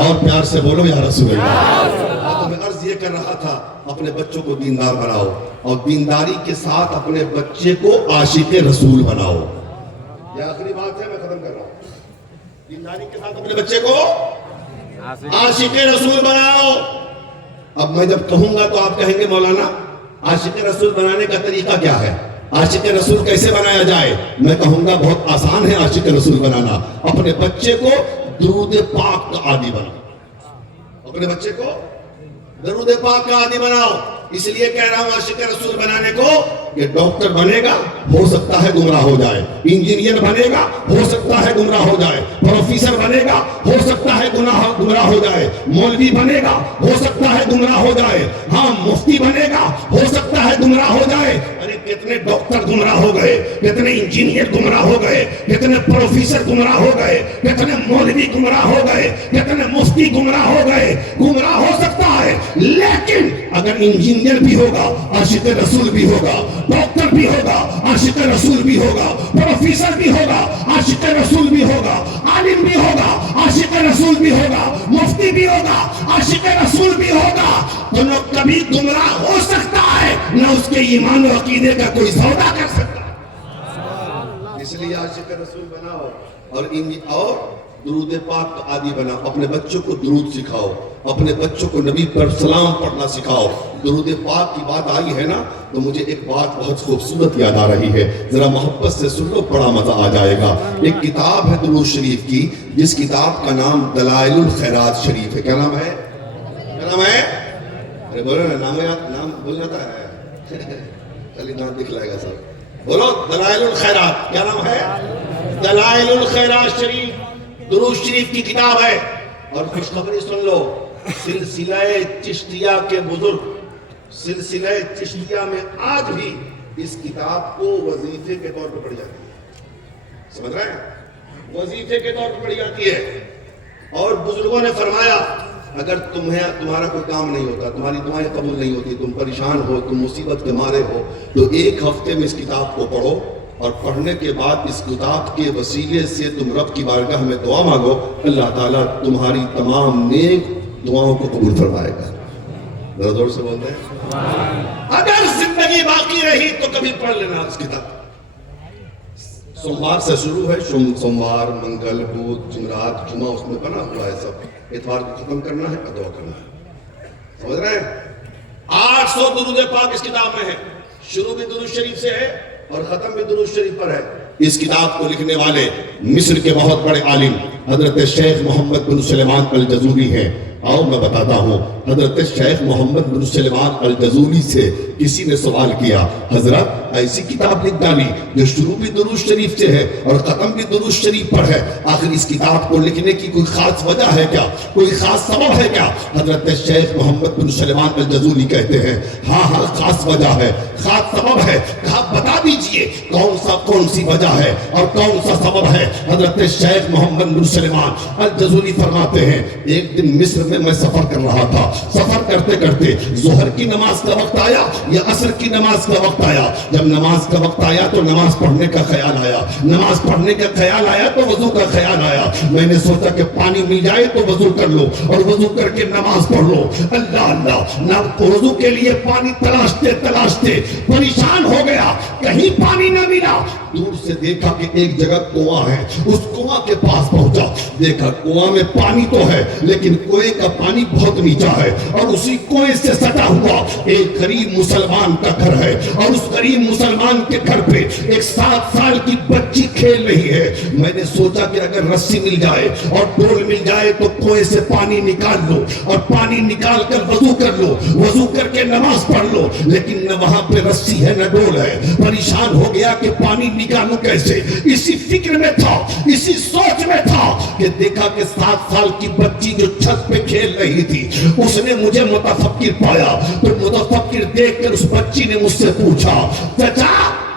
اور پیار سے بولو یا رسول اللہ۔ تو میں عرض یہ کر رہا تھا اپنے بچوں کو دیندار بناؤ، اور دینداری کے ساتھ اپنے بچے کو عاشق رسول بناؤ۔ یہ آخری بات ہے، میں ختم کر رہا ہوں۔ دینداری کے ساتھ اپنے بچے کو عاشق رسول بناؤ۔ اب میں جب کہوں گا تو آپ کہیں گے مولانا عاشق رسول بنانے کا طریقہ کیا ہے؟ عاشق رسول کیسے بنایا جائے؟ میں کہوں گا بہت آسان ہے عاشق رسول بنانا۔ اپنے بچے کو درود پاک کا عادی بناؤ، اپنے بچے کو درود پاک کا عادی بناؤ۔ اس لیے کہہ رہا ہوں عاشق رسول بنانے کو کہ ڈاکٹر بنے گا، ہو سکتا ہے گمراہ ہو جائے، انجینئر بنے گا، ہو سکتا ہے گمراہ ہو جائے، پروفیسر بنے گا، ہو سکتا ہے گمراہ ہو جائے، مولوی بنے گا، ہو سکتا ہے گمراہ ہو جائے، ہاں مفتی بنے گا، ہو سکتا ہے گمراہ ہو جائے۔ ارے کتنے ڈاکٹر گمراہ ہو گئے، کتنے انجینئر گمراہ ہو گئے، کتنے پروفیسر گمراہ ہو گئے، کتنے مولوی گمراہ ہو گئے، کتنے مفتی گمراہ ہو گئے۔ گمراہ ہو سکتا ہے، لیکن اگر انجینئر بھی ہوگا عاشق رسول بھی ہوگا، ڈاکٹر بھی ہوگا عاشق رسول بھی ہوگا، پروفیسر بھی ہوگا عاشق رسول بھی ہوگا، عالم بھی ہوگا عاشق رسول بھی ہوگا، مفتی بھی ہوگا عاشق رسول بھی ہوگا، تو نہ کبھی گمراہ ہو سکتا ہے، نہ اس کے ایمان و عقیدے کا کوئی سودا کر سکتا ہے۔ اس لیے عاشق رسول بناؤ، اور درود پاک کا عادی بناؤ۔ اپنے بچوں کو درود سکھاؤ، اپنے بچوں کو نبی پر سلام پڑھنا سکھاؤ۔ درود پاک کی بات آئی ہے نا تو مجھے ایک بات بہت خوبصورت یاد آ رہی ہے، ذرا محبت سے سن لو، بڑا مزہ آ جائے گا۔ ایک کتاب ہے درود شریف کی، جس کتاب کا نام دلائل الخیرات شریف ہے۔ کیا نام ہے؟ کیا نام ہے؟ ارے بولو نا، نام بول جاتا ہے، چلیے نام دکھلائے گا سر، بولو دلائل الخیرات۔ کیا نام ہے؟ دلائل الخیرات شریف درود شریف کی کتاب ہے۔ اور خوشخبری سن لو، سلسلہ چشتیہ کے بزرگ، سلسلہ چشتیہ میں آج بھی اس کتاب کو وظیفے کے طور پر پڑھی جاتی ہے۔ سمجھ رہے ہیں؟ وظیفے کے طور پر پڑھی جاتی ہے۔ اور بزرگوں نے فرمایا اگر تمہارا کوئی کام نہیں ہوتا، تمہاری دعائیں قبول نہیں ہوتی، تم پریشان ہو، تم مصیبت کے مارے ہو، تو ایک ہفتے میں اس کتاب کو پڑھو، اور پڑھنے کے بعد اس کتاب کے وسیلے سے تم رب کی بارگاہ میں دعا مانگو، اللہ تعالیٰ تمہاری تمام نیک دعاؤں کو قبول فرمائے گا۔ ذرا زور سے بولتے ہیں، اگر زندگی باقی رہی تو کبھی پڑھ لینا اس کتاب۔ سوموار سے شروع ہے، سوموار، منگل، بدھ، جمعرات، جمعہ اس میں بنا ہوا ہے سب، اتوار کو ختم کرنا ہے اور دعا کرنا ہے۔ سمجھ رہے ہیں؟ 800 درود پاک اس کتاب میں ہے، شروع بھی درود شریف سے ہے اور ختم بھی درود شریف پر ہے۔ اس کتاب کو لکھنے والے مصر کے بہت بڑے عالم حضرت شیخ محمد بن سلیمان الجزوری ہیں۔ آؤ میں بتاتا ہوں، حضرت شیخ محمد بن سلیمان الجزوری سے کسی نے سوال کیا، حضرت ایسی کتاب لکھ ڈالی جو شروع بھی درود شریف سے ہے اور ختم بھی درود شریف پر ہے، آخر اس کتاب کو لکھنے کی کوئی خاص وجہ ہے کیا، کوئی خاص سبب ہے کیا؟ حضرت شیخ محمد بن سلیمان الجزوری کہتے ہیں ہاں خاص وجہ ہے، خاص سبب ہے۔ کہا بتا دیجئے کون سی وجہ ہے اور کون سا سبب ہے۔ حضرت شیخ محمد بن سلیمان الجزولی فرماتے ہیں ایک دن مصر میں میں سفر کر رہا تھا، سفر کرتے کرتے ظہر کی نماز کا وقت آیا یا عصر کی نماز کا وقت آیا۔ جب نماز کا وقت آیا تو نماز پڑھنے کا خیال آیا، نماز پڑھنے کا خیال آیا تو وضو کا خیال آیا۔ میں نے سوچا کہ پانی مل جائے تو وضو کر لو اور وضو کر کے نماز پڑھ لو۔ اللہ اللہ، نہ وضو کے لیے پانی تلاشتے تلاشتے پریشان ہو گیا، کہیں پانی نہ ملا۔ دور سے دیکھا کہ ایک جگہ کنواں ہے، اس کنواں کے پاس پہنچا، دیکھا کنواں میں پانی تو ہے لیکن کنویں کا پانی بہت نیچا ہے اور اسی کنویں سے سٹا ہوا ایک غریب مسلمان کا گھر ہے اور اس غریب مسلمان کے گھر پہ ایک 7 سال کی بچی کھیل رہی ہے۔ میں نے سوچا کہ اگر رسی مل جائے اور ڈول مل جائے تو کنویں سے پانی نکال لو اور پانی نکال کر وضو کر لو، وضو کر کے نماز پڑھ لو، لیکن نہ وہاں پہ رسی ہے نہ ڈول ہے۔ پریشان ہو گیا کہ پانی نکالوں کیسے، اسی فکر میں تھا، اسی سوچ میں تھا کہ دیکھا کہ 7 سال کی بچی جو چھت پہ کھیل رہی تھی اس نے مجھے متفکر پایا۔ تو متفکر دیکھ کر اس بچی نے مجھ سے پوچھا چچا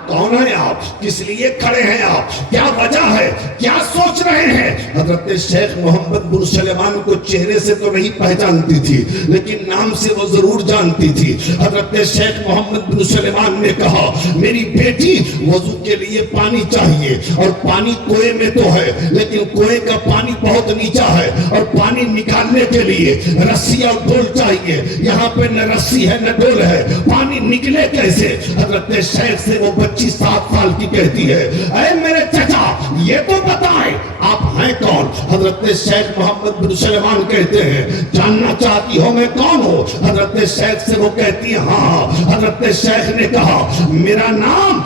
کون ہے آپ، کس لیے کھڑے ہیں آپ، کیا وجہ ہے، کیا سوچ رہے ہیں؟ حضرت شیخ محمد بن سلیمان کو چہرے سے تو نہیں پہچانتی تھی لیکن نام سے وہ ضرور جانتی تھی۔ حضرت شیخ محمد بن سلیمان نے کہا میری بیٹی وضو کے لیے پانی چاہیے اور پانی کنویں میں تو ہے لیکن کنویں کا پانی بہت نیچا ہے اور پانی نکالنے کے لیے رسی اور ڈول چاہیے، یہاں پہ نہ رسی ہے نہ ڈول ہے، پانی نکلے کیسے؟ حضرت شیخ سے وہ بچی 7 سال کی کہتی ہے اے میرے چچا یہ تو بتائیں آپ ہیں کون؟ حضرت شیخ محمد بن سلیمان کہتے ہیں جاننا چاہتی ہو میں کون ہوں؟ حضرت شیخ سے وہ کہتی ہے ہاں۔ حضرت شیخ نے کہا میرا نام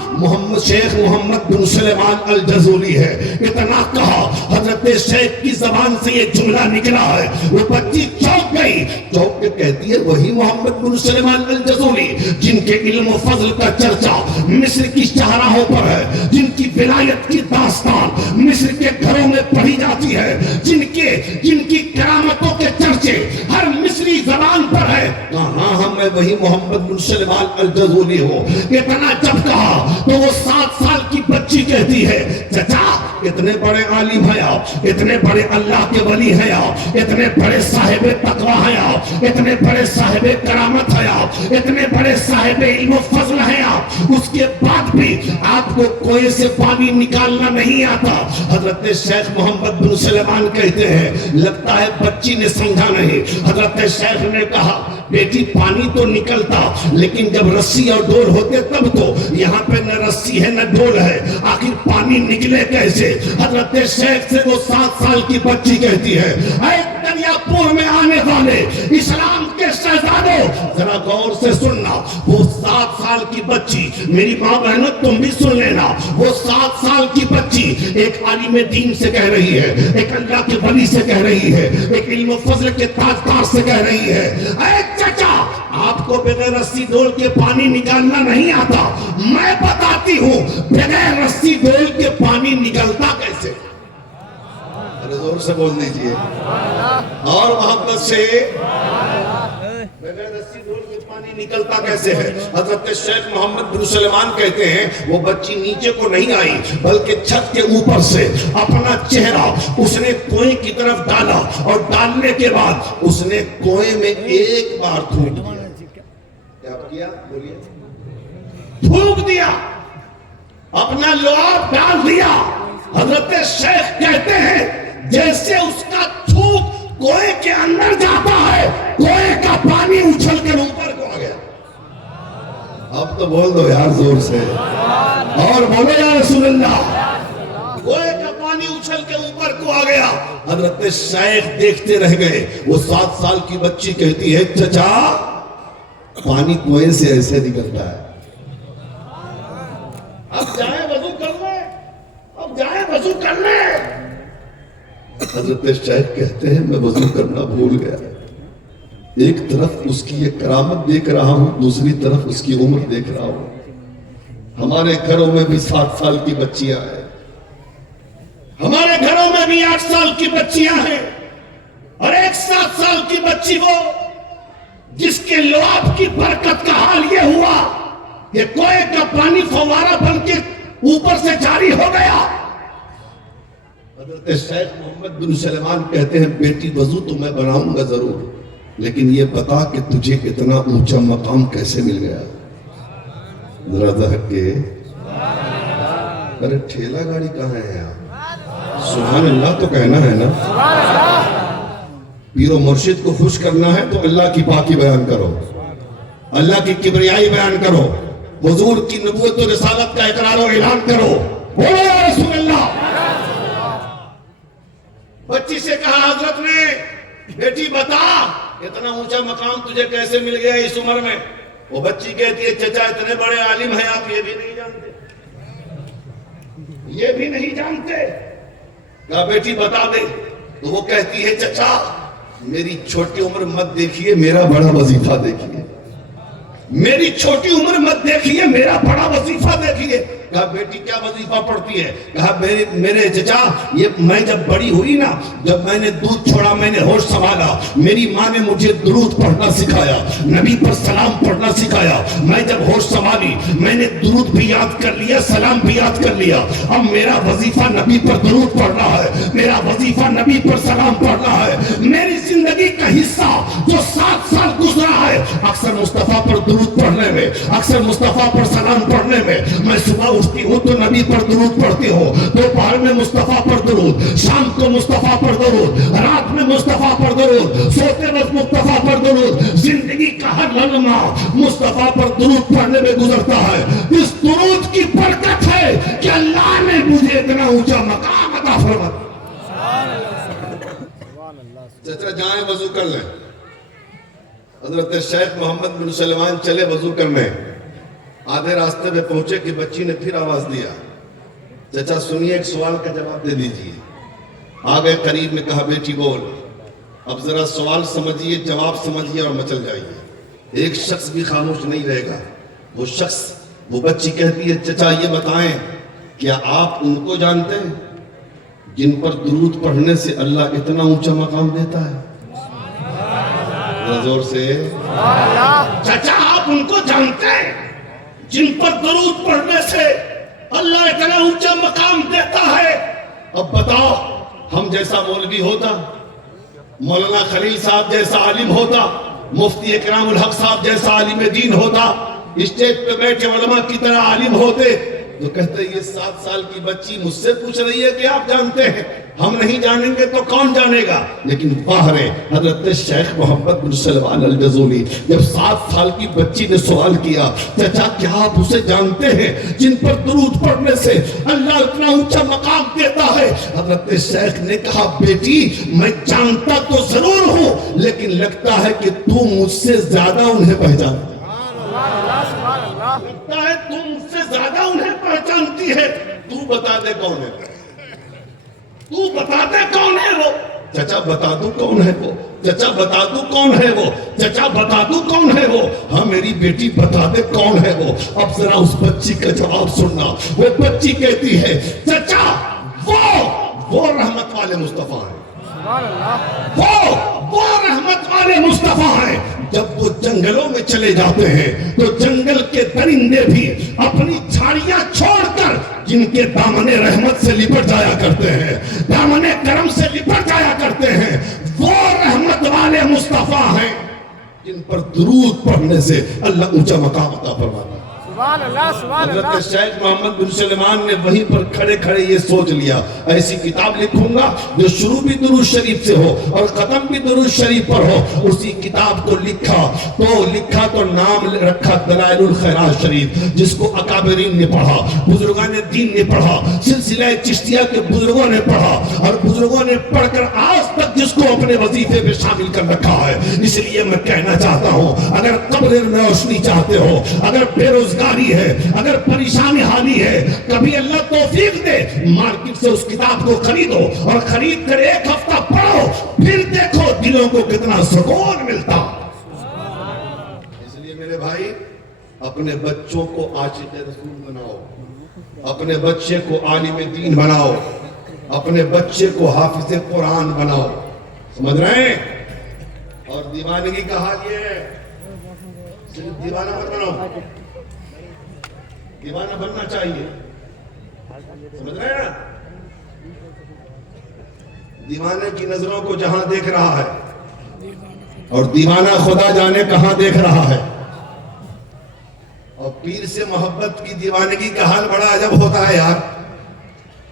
شیخ محمد بن سلیمان الجزولی ہے۔ اتنا کہا حضرت شیخ کی زبان سے یہ جملہ نکلا ہے، وہ بچی چوک گئی، چوک کے کہتی ہے وہی محمد بن سلیمان الجزولی جن کے علم و فضل کا چرچا مصر کی شاہراہوں پر ہے، جن کی ولایت کی داستان مصر کے گھروں میں پڑھی جاتی ہے، جن کی کرامتوں کے چرچے ہر مصری زبان پر ہے۔ کہاں میں وہی محمد بن سلیمان الجزولی ہوں۔ اتنا جب کہا تو وہ 7 سال کی بچی کہتی ہے چچا اتنے بڑے عالم ہیں آپ، اتنے بڑے اللہ کے ولی ہیں آپ، اتنے بڑے صاحب تقویٰ ہیں آپ، اتنے بڑے صاحب کرامت ہیں آپ، اتنے بڑے صاحب علم و فضل ہیں آپ، اس کے بعد بھی آپ کو کنویں سے پانی نکالنا نہیں آتا۔ حضرت شیخ محمد بن سلیمان کہتے ہیں لگتا ہے بچی نے سمجھا نہیں۔ حضرت شیخ نے کہا بیٹی پانی تو نکلتا لیکن جب رسی اور ڈول ہوتے تب تو، یہاں پہ نہ رسی ہے نہ ڈول ہے، آخر پانی نکلے کیسے؟ حضرت شیخ سے وہ 7 سال کی بچی کہتی ہے اے دریا پور میں آنے والے اسلام کے شہزادوں ذرا غور سے سننا، وہ 7 سال کی بچی، میری ماں بہنوں تم بھی سن لینا، وہ 7 سال کی بچی ایک عالم دین سے کہہ رہی ہے، ایک اللہ کے ولی سے کہہ رہی ہے، ایک علم و فضل کے تاجدار سے کہہ رہی ہے اے چچا آپ کو بغیر رسی ڈول کے پانی نکالنا نہیں آتا، میں بتاتی ہوں بغیر رسی ڈول کے پانی نکلتا کیسے؟ زور سے بول دیجئے اور محبت سے بغیر رسی ڈول کے پانی نکلتا کیسے ہے؟ حضرت شیخ محمد بن سلیمان کہتے ہیں وہ بچی نیچے کو نہیں آئی بلکہ چھت کے اوپر سے اپنا چہرہ اس نے کنویں کی طرف ڈالا اور ڈالنے کے بعد اس نے کنویں میں ایک بار تھوک دیا۔ کیا کیا؟ بولیے۔ تھوک دیا، اپنا لعاب ڈال دیا۔ حضرت شیخ کہتے ہیں جیسے اس کا تھوک کنویں کے اندر جاتا ہے کنویں کا پانی اچھل کر اوپر کو آ گیا۔ اب تو بول دو یار زور سے اور بولو یا رسول اللہ، کنویں کا پانی اچھل کے اوپر کو آ گیا۔ حضرت شیخ دیکھتے رہ گئے۔ وہ 7 سال کی بچی کہتی ہے چچا پانی کنویں سے ایسے نکلتا ہے، اب جائیں وضو کر لیں، اب جائیں وضو کر لیں۔ حضرت شیخ کہتے ہیں میں وضو کرنا بھول گیا، ایک طرف اس کی یہ کرامت دیکھ رہا ہوں، دوسری طرف اس کی عمر دیکھ رہا ہوں۔ ہمارے گھروں میں بھی 7 سال کی بچیاں ہیں، ہمارے گھروں میں بھی 8 سال کی بچیاں ہیں، اور ایک 7 سال کی بچی وہ جس کے لعاب کی برکت کا حال یہ ہوا کہ کوئے کا پانی فوارہ بن کے اوپر سے جاری ہو گیا. حضرت شیخ محمد بن سلمان کہتے ہیں بیٹی وضو تو میں بناؤں گا ضرور, لیکن یہ بتا کہ تجھے اتنا اونچا مقام کیسے مل گیا. ذرا دہک کے ارے ٹھیلا گاڑی کہاں ہے آپ؟ سبحان اللہ تو کہنا ہے نا. پیر و مرشد کو خوش کرنا ہے تو اللہ کی پاکی بیان کرو, اللہ کی کبریائی بیان کرو, حضور کی نبوت و رسالت کا اقرار و اعلان کرو. بولو یا رسول اللہ. بچی سے کہا حضرت نے بیٹی بتا اتنا اونچا مقام تجھے کیسے مل گیا اس عمر میں. وہ بچی کہتی ہے چچا اتنے بڑے عالم ہیں آپ یہ بھی نہیں جانتے, یہ بھی نہیں جانتے. کہا بیٹی بتا دے. تو وہ کہتی ہے چچا میری چھوٹی عمر مت دیکھیے, میرا بڑا وظیفہ دیکھیے. میری چھوٹی عمر مت دیکھیے, میرا بڑا وظیفہ دیکھیے. کہا بیٹی کیا وظیفہ پڑھتی ہے؟ کہا میرے چچا یہ میں جب بڑی ہوئی نا, جب میں نے دودھ چھوڑا, میں نے ہوش سنبھالا, میری ماں نے مجھے درود پڑھنا سکھایا, نبی پر سلام پڑھنا سکھایا. میں جب ہوش سنبھالی میں نے درود بھی یاد کر لیا, سلام بھی یاد کر لیا. اب میرا وظیفہ نبی پر درود پڑھنا ہے, میرا وظیفہ نبی پر سلام پڑھنا ہے. میری زندگی کا حصہ جو 7 سال گزرا ہے اکثر مصطفیٰ پر درود پڑھنے میں, اکثر مصطفیٰ پر سلام پڑھنے میں. میں صبح اٹھتی ہوں تو نبی پر درود پڑھتی ہوں, دوپہر میں مصطفیٰ پر درود, شام کو مصطفیٰ پر درود, رات میں مصطفیٰ پر درود, سوتے وقت مصطفیٰ پر درود. زندگی کا ہر لمحہ مصطفیٰ پر درود پڑھنے میں گزرتا ہے. اس درود کی برکت ہے کہ اللہ نے مجھے اتنا اونچا مقام عطا فرمایا. چچا جائیں وضو کر لیں. حضرت شیخ محمد بن سلمان چلے وضو کرنے. آدھے راستے میں پہنچے کہ بچی نے پھر آواز دیا, چچا سنیے ایک سوال کا جواب دے دیجئے. آگے قریب میں کہا بیٹی بول. اب ذرا سوال سمجھیے, جواب سمجھیے اور مچل جائیے. ایک شخص بھی خاموش نہیں رہے گا. وہ بچی کہتی ہے چچا یہ بتائیں کیا آپ ان کو جانتے ہیں جن پر درود پڑھنے سے اللہ اتنا اونچا مقام دیتا ہے؟ زور سے چچا آپ ان کو جانتے ہیں جن پر درود پڑھنے سے اللہ اتنا اونچا مقام دیتا ہے؟ اب بتاؤ ہم جیسا مولوی ہوتا, مولانا خلیل صاحب جیسا عالم ہوتا, مفتی اکرام الحق صاحب جیسا عالم دین ہوتا, اسٹیج پہ بیٹھے علماء کی طرح عالم ہوتے تو کہتے یہ 7 سال کی بچی مجھ سے پوچھ رہی ہے کہ آپ جانتے ہیں, ہم نہیں جانیں گے تو کون جانے گا. لیکن باہر حضرت شیخ محمد بن سلمان الجزولی جب 7 سال کی بچی نے سوال کیا چچا کیا آپ اسے جانتے ہیں جن پر درود پڑھنے سے اللہ اتنا اونچا مقام دیتا ہے؟ حضرت شیخ نے کہا بیٹی میں جانتا تو ضرور ہوں, لیکن لگتا ہے کہ تو مجھ سے زیادہ انہیں پہچانتا. لگتا ہے تم مجھ سے زیادہ انہیں پہچانتی ہے. تو بتا دے کون ہے, تو بتا دے کون ہے وہ. چچا بتا دوں کون ہے وہ, چچا بتا دوں کون ہے وہ, چچا بتا دوں کون ہے وہ. ہاں میری بیٹی بتا دے کون ہے وہ. اب ذرا اس بچی کا جواب سننا. وہ بچی کہتی ہے چچا وہ رحمت والے مصطفیٰ ہیں, وہ رحمت والے مصطفیٰ ہیں. جب وہ جنگلوں میں چلے جاتے ہیں تو جنگل کے درندے بھی اپنی جھاڑیاں چھوڑ کر جن کے دامن رحمت سے لپٹ جایا کرتے ہیں, دامن کرم سے لپٹ جایا کرتے ہیں, وہ رحمت والے مصطفیٰ ہیں جن پر درود پڑھنے سے اللہ اونچا مقام عطا فرماتا ہے. حضرت شیخ محمد بن سلمان نے وہیں پر کھڑے کھڑے یہ سوچ لیا ایسی کتاب لکھوں گا جو شروع بھی درود شریف سے ہو اور ختم بھی درود شریف پر ہو. اسی کتاب کو لکھا تو نام رکھا دلائل الخیرات شریف, جس کو اکابرین نے پڑھا, بزرگان دین نے پڑھا, سلسلہ چشتیہ کے بزرگوں نے پڑھا, اور بزرگوں نے پڑھ کر آج تک جس کو اپنے وظیفے میں شامل کر رکھا ہے. اس لیے میں کہنا چاہتا ہوں اگر قبر میں روشنی چاہتے ہو, اگر بے روزگاری ہے, اگر پریشانی حالی ہے, کبھی اللہ توفیق دے مارکیٹ سے اس کتاب کو خریدو اور خرید کر 1 ہفتہ پڑھو, پھر دیکھو دلوں کو کتنا سکون ملتا. اس لیے میرے بھائی اپنے بچوں کو عاشق رسول بناؤ, اپنے بچے کو عالم دین بناؤ, اپنے بچے کو حافظ قرآن بناؤ. سمجھ رہے ہیں؟ اور دیوانگی کا حال یہ ہے, صرف دیوانہ مت بناؤ, دیوانہ بننا چاہیے، سمجھ رہے ہیں نا؟ دیوانے کی نظروں کو جہاں دیکھ رہا ہے اور دیوانہ خدا جانے کہاں دیکھ رہا ہے. اور پیر سے محبت کی دیوانگی کا حال بڑا عجب ہوتا ہے یار.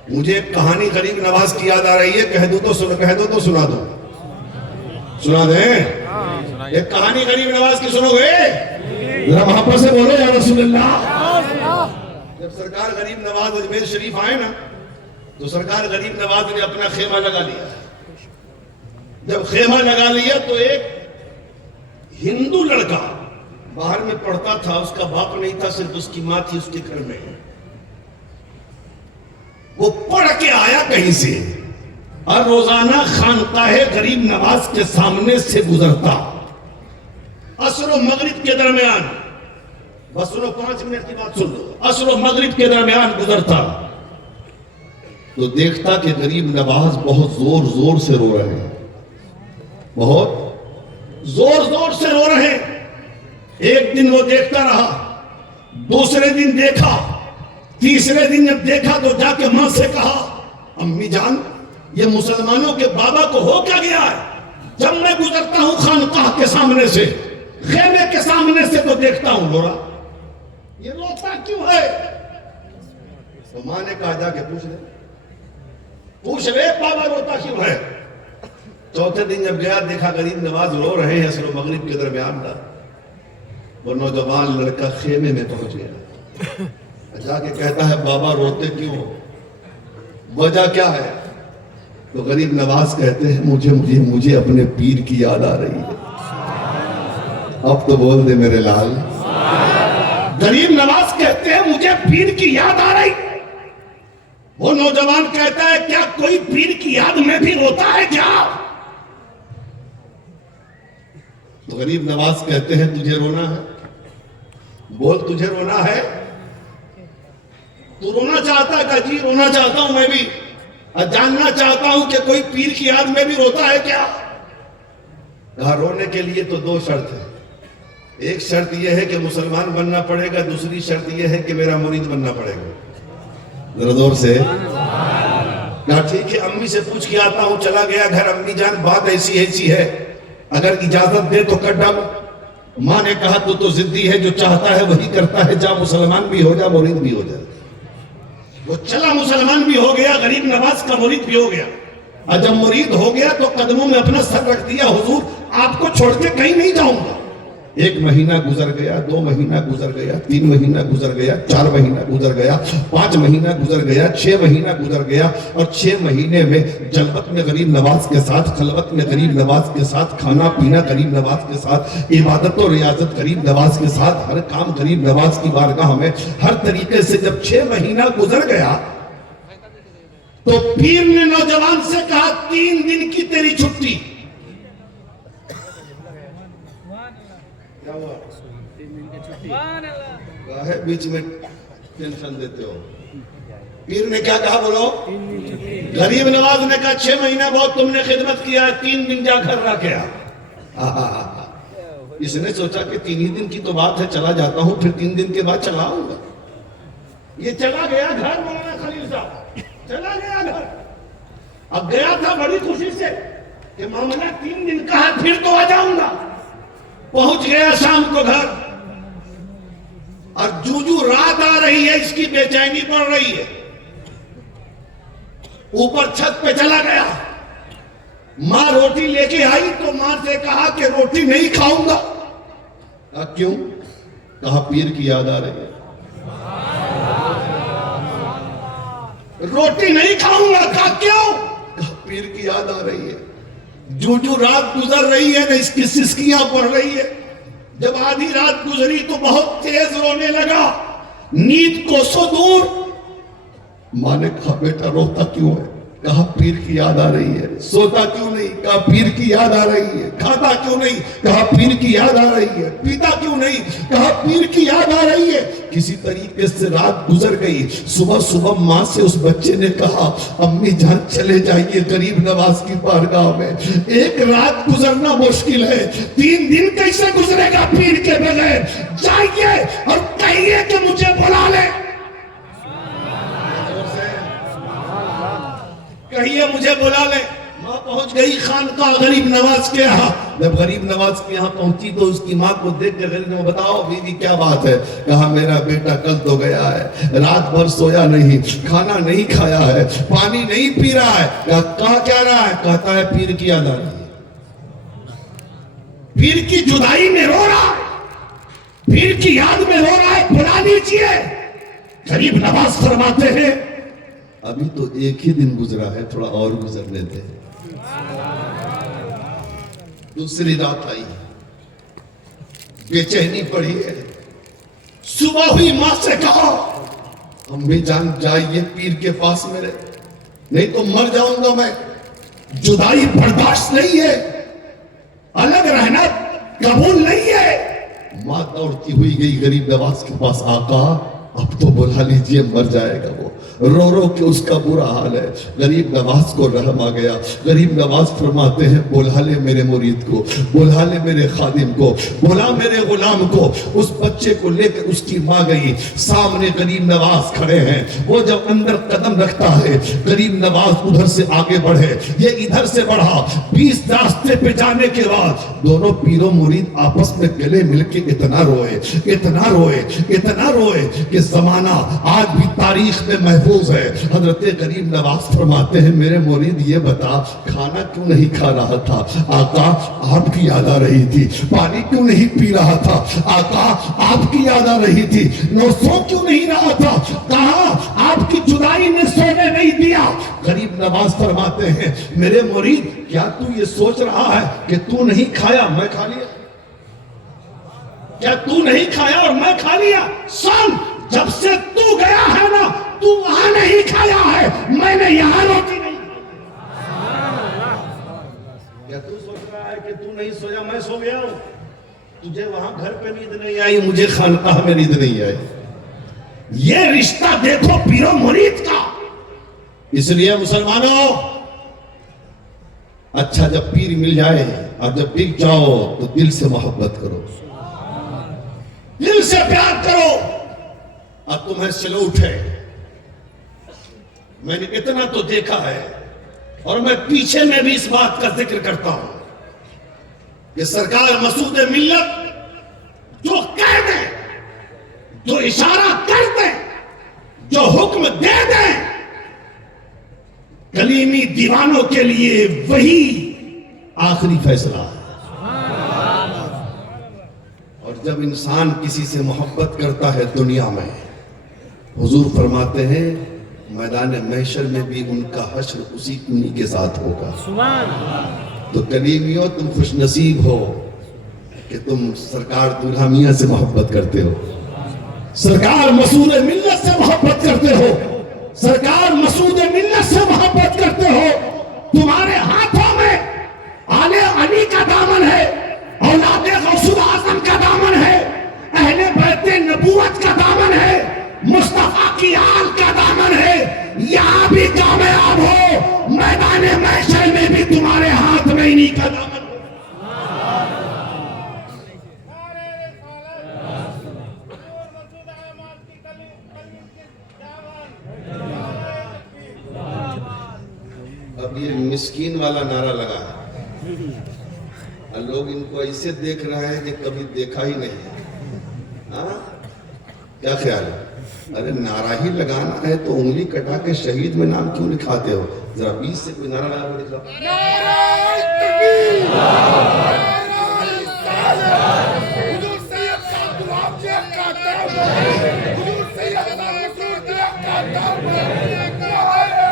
مجھے ایک کہانی غریب نواز کی یاد آ رہی ہے، کہہ دو تو سنا دو. سنا دیں ایک کہانی غریب نواز کی، سنو گے؟ ذرا محبت سے بولو یا رسول اللہ. جب سرکار غریب نواز اجمیر شریف آئے نا تو سرکار غریب نواز نے اپنا خیمہ لگا لیا. جب خیمہ لگا لیا تو ایک ہندو لڑکا باہر میں پڑھتا تھا، اس کا باپ نہیں تھا، صرف اس کی ماں تھی اس کے گھر میں. وہ پڑھ کے آیا کہیں سے اور روزانہ خانقاہ غریب نواز کے سامنے سے گزرتا. عصر و مغرب کے درمیان، بس سنو 5 منٹ کی بات سن لو، عصر و مغرب کے درمیان گزرتا تو دیکھتا کہ غریب نواز بہت زور زور سے رو رہے ہیں، بہت زور زور سے رو رہے ہیں. ایک دن وہ دیکھتا رہا، دوسرے دن دیکھا، تیسرے دن جب دیکھا تو جا کے ماں سے کہا، امی جان یہ مسلمانوں کے بابا کو ہو کیا گیا ہے؟ جب میں گزرتا ہوں خانقاہ کے سامنے سے، خیمے کے سامنے سے تو دیکھتا ہوں رو رہا، یہ روتا کیوں ہے؟ تو ماں نے کہا جا کے پوچھ لے بابا روتا کیوں ہے. چوتھے دن جب گیا دیکھا غریب نواز رو رہے ہیں عصر و مغرب کے درمیان تھا. وہ نوجوان لڑکا خیمے میں پہنچ گیا، جا کے کہتا ہے بابا روتے کیوں ہو، وجہ کیا ہے؟ تو غریب نواز کہتے ہیں مجھے اپنے پیر کی یاد آ رہی ہے. اب تو بول دے میرے لال. غریب نواز کہتے ہیں مجھے پیر کی یاد آ رہی. وہ نوجوان کہتا ہے کیا کوئی پیر کی یاد میں بھی روتا ہے کیا؟ تو غریب نواز کہتے ہیں تجھے رونا ہے؟ بول تجھے رونا ہے؟ تو رونا چاہتا ہے؟ کہ جی رونا چاہتا ہوں میں بھی، اور جاننا چاہتا ہوں کہ کوئی پیر کی یاد میں بھی روتا ہے کیا؟ کہا رونے کے لیے تو 2 شرط ہیں. ایک شرط یہ ہے کہ مسلمان بننا پڑے گا، دوسری شرط یہ ہے کہ میرا مرید بننا پڑے گا. ذرا زور سے. کہا ٹھیک ہے امی سے پوچھ کے آتا ہوں. چلا گیا گھر. امی جان بات ایسی ہے، اگر اجازت دے تو کر ڈالو. ماں نے کہا تو ضدی ہے، جو چاہتا ہے وہی کرتا ہے، جا مسلمان بھی ہو جا مرید بھی ہو جا. وہ چلا مسلمان بھی ہو گیا، غریب نواز کا مرید بھی ہو گیا. اور جب مرید ہو گیا تو قدموں میں اپنا سر رکھ دیا، حضور آپ کو چھوڑ کے کہیں نہیں جاؤں گا. 1 مہینہ گزر گیا، 2 مہینہ گزر گیا، 3 مہینہ گزر گیا، 4 مہینہ گزر گیا، 5 مہینہ گزر گیا، 6 مہینہ گزر گیا. اور 6 مہینے میں جلوت میں غریب نواز کے ساتھ، خلوت میں غریب نواز کے ساتھ، کھانا پینا غریب نواز کے ساتھ، عبادت و ریاضت غریب نواز کے ساتھ، ہر کام غریب نواز کی بارگاہ میں ہر طریقے سے. جب 6 مہینہ گزر گیا تو پیر نے نوجوان سے کہا 3 دن کی تیری چھٹی. کیا ہوا؟ کہا بیچ میں ٹینشن دیتے ہو. پیر نے کیا کہا بولو؟ غریب نواز نے کہا 6 مہینہ بہت تم نے خدمت کیا، 3 دن جا گھر رہ گیا. اس نے سوچا کہ 3 ہی دن کی تو بات ہے، چلا جاتا ہوں، پھر 3 دن کے بعد چلا آؤں گا. یہ چلا گیا گھر. مولانا خلیل صاحب چلا گیا گھر. اب گیا تھا بڑی خوشی سے کہ معاملہ 3 دن کا ہے، پھر تو آ جاؤں گا. پہنچ گیا شام کو گھر، اور جو رات آ رہی ہے اس کی بے چینی پڑ رہی ہے. اوپر چھت پہ چلا گیا. ماں روٹی لے کے آئی تو ماں سے کہا کہ روٹی نہیں کھاؤں گا. کہا کیوں؟ کہا پیر کی یاد آ رہی ہے. روٹی نہیں کھاؤں گا. کہا کیوں؟ کہا پیر کی یاد آ رہی ہے. جو رات گزر رہی ہے نا اس کی سسکیاں پڑ رہی ہے. جب آدھی رات گزری تو بہت تیز رونے لگا، نیند کو سو دور. ماں نے کہا بیٹا روتا کیوں ہے؟ کہا پیر کی یاد آ رہی ہے. سوتا کیوں نہیں؟ کہا پیر کی یاد آ رہی ہے. کھاتا کیوں نہیں؟ کہا پیر کی یاد آ رہی ہے. پیتا کیوں نہیں؟ کہا پیر کی یاد آ رہی ہے. کسی طریقے سے رات گزر گئی. صبح ماں سے اس بچے نے کہا امی جان چلے جائیے غریب نواز کی بارگاہ میں. 1 رات گزرنا مشکل ہے، 3 دن کیسے گزرے گا پیر کے بغیر؟ جائیے اور کہیے کہ مجھے بلا لے. کہیے مجھے بلا لے. ماں پہنچ گئی خانقاہ غریب نواز کے یہاں. جب غریب نواز کے یہاں پہنچی تو اس کی ماں کو دیکھ کے غریب نواز, بتاؤ بیوی کیا بات ہے؟ کہا میرا بیٹا کل تو گیا ہے, رات بھر سویا نہیں, کھانا نہیں کھایا ہے, پانی نہیں پی رہا ہے. کہا کیا رہا ہے؟ کہتا ہے پیر کی یاد آ رہی ہے, پیر کی جدائی میں رو رہا ہے, پیر کی یاد میں رو رہا ہے, بلا لیجیے. غریب نواز فرماتے ہیں ابھی تو ایک ہی دن گزرا ہے, تھوڑا اور گزرنے دے. دوسری رات آئی, بے چینی پڑی ہے. صبح ہوئی, ماں سے کہا امی جان جائیے پیر کے پاس میرے, نہیں تو مر جاؤں گا میں. جدائی برداشت نہیں ہے, الگ رہنا قبول نہیں ہے. ماں دوڑتی ہوئی گئی غریب نواز کے پاس. آقا اب تو بلا لیجئے, مر جائے گا وہ. رو رو کے اس کا برا حال ہے. غریب نواز کو رحم آ گیا. غریب نواز فرماتے ہیں بلا لے میرے مرید کو, بلا لے میرے خادم کو, بلا میرے غلام کو. اس بچے کو لے کر اس کی ماں گئی. سامنے غریب نواز کھڑے ہیں. وہ جب اندر قدم رکھتا ہے, غریب نواز ادھر سے آگے بڑھے, یہ ادھر سے بڑھا. 20 راستے پہ جانے کے بعد دونوں پیروں مرید آپس میں گلے مل کے اتنا روئے, اتنا روئے, اتنا روئے کہ زمانہ آج بھی تاریخ میں محفوظ ہے. حضرت غریب نواز فرماتے ہیں میرے مرید یہ بتا کھانا کیوں نہیں کھا رہا تھا؟ آقا آپ کی یاد آ رہی تھی. پانی کیوں نہیں پی رہا تھا؟ آقا آپ کی یاد آ رہی تھی. سو کیوں نہیں رہا تھا؟ کہا آپ کی جدائی نے سونے نہیں دیا. غریب نواز فرماتے ہیں میرے مرید کیا تو یہ سوچ رہا ہے کہ تو نہیں کھایا میں کھا لیا؟ کیا تو نہیں کھایا اور میں کھا لیا؟ سن, جب سے تو گیا ہے نا, تو وہاں نہیں کھایا ہے, میں نے یہاں روٹی نہیں کھائی. کیا تو سوچ رہا ہے کہ تو نہیں سویا میں سو گیا ہوں؟ تجھے وہاں گھر پہ نیند نہیں آئی, مجھے خانقاہ میں نیند نہیں آئی. یہ رشتہ دیکھو پیرو مرید کا. اس لیے مسلمانوں اچھا جب پیر مل جائے اور جب بک جاؤ تو دل سے محبت کرو, دل سے پیار کرو. اب تمہیں سلوٹ ہے, میں نے اتنا تو دیکھا ہے اور میں پیچھے میں بھی اس بات کا ذکر کرتا ہوں کہ سرکار مسعود ملت جو کہہ دیں, جو اشارہ کر دیں, جو حکم دے دیں, کلیمی دیوانوں کے لیے وہی آخری فیصلہ ہے. اور جب انسان کسی سے محبت کرتا ہے دنیا میں, حضور فرماتے ہیں میدان محشر میں بھی ان کا حشر اسی انہی کے ساتھ ہوگا. تو کلیمیوں تم خوش نصیب ہو کہ تم سرکار دولہا میاں سے محبت کرتے ہو, سرکار مسعود ملت سے محبت کرتے ہو, سرکار مسعود ملت سے محبت کرتے ہو. تمہارے ہاتھوں میں آل علی کا دامن ہے, اولاد غوث اعظم کا دامن ہے, اہل بیت نبوت کا دامن ہے, مصطفیٰ کی آل کا دامن ہے. یہاں بھی کامیاب ہو, میدان محشر میں بھی تمہارے ہاتھ میں انہی کا دامن ہو. اب یہ مسکین والا نعرہ لگا ہے, لوگ ان کو ایسے دیکھ رہے ہیں کہ کبھی دیکھا ہی نہیں. ہاں کیا خیال ہے؟ ارے نعرہ ہی لگانا ہے تو انگلی کٹا کے شہید میں نام کیوں لکھاتے ہو؟ ذرا 20 سے کوئی نعرہ لگا کے دکھاؤ.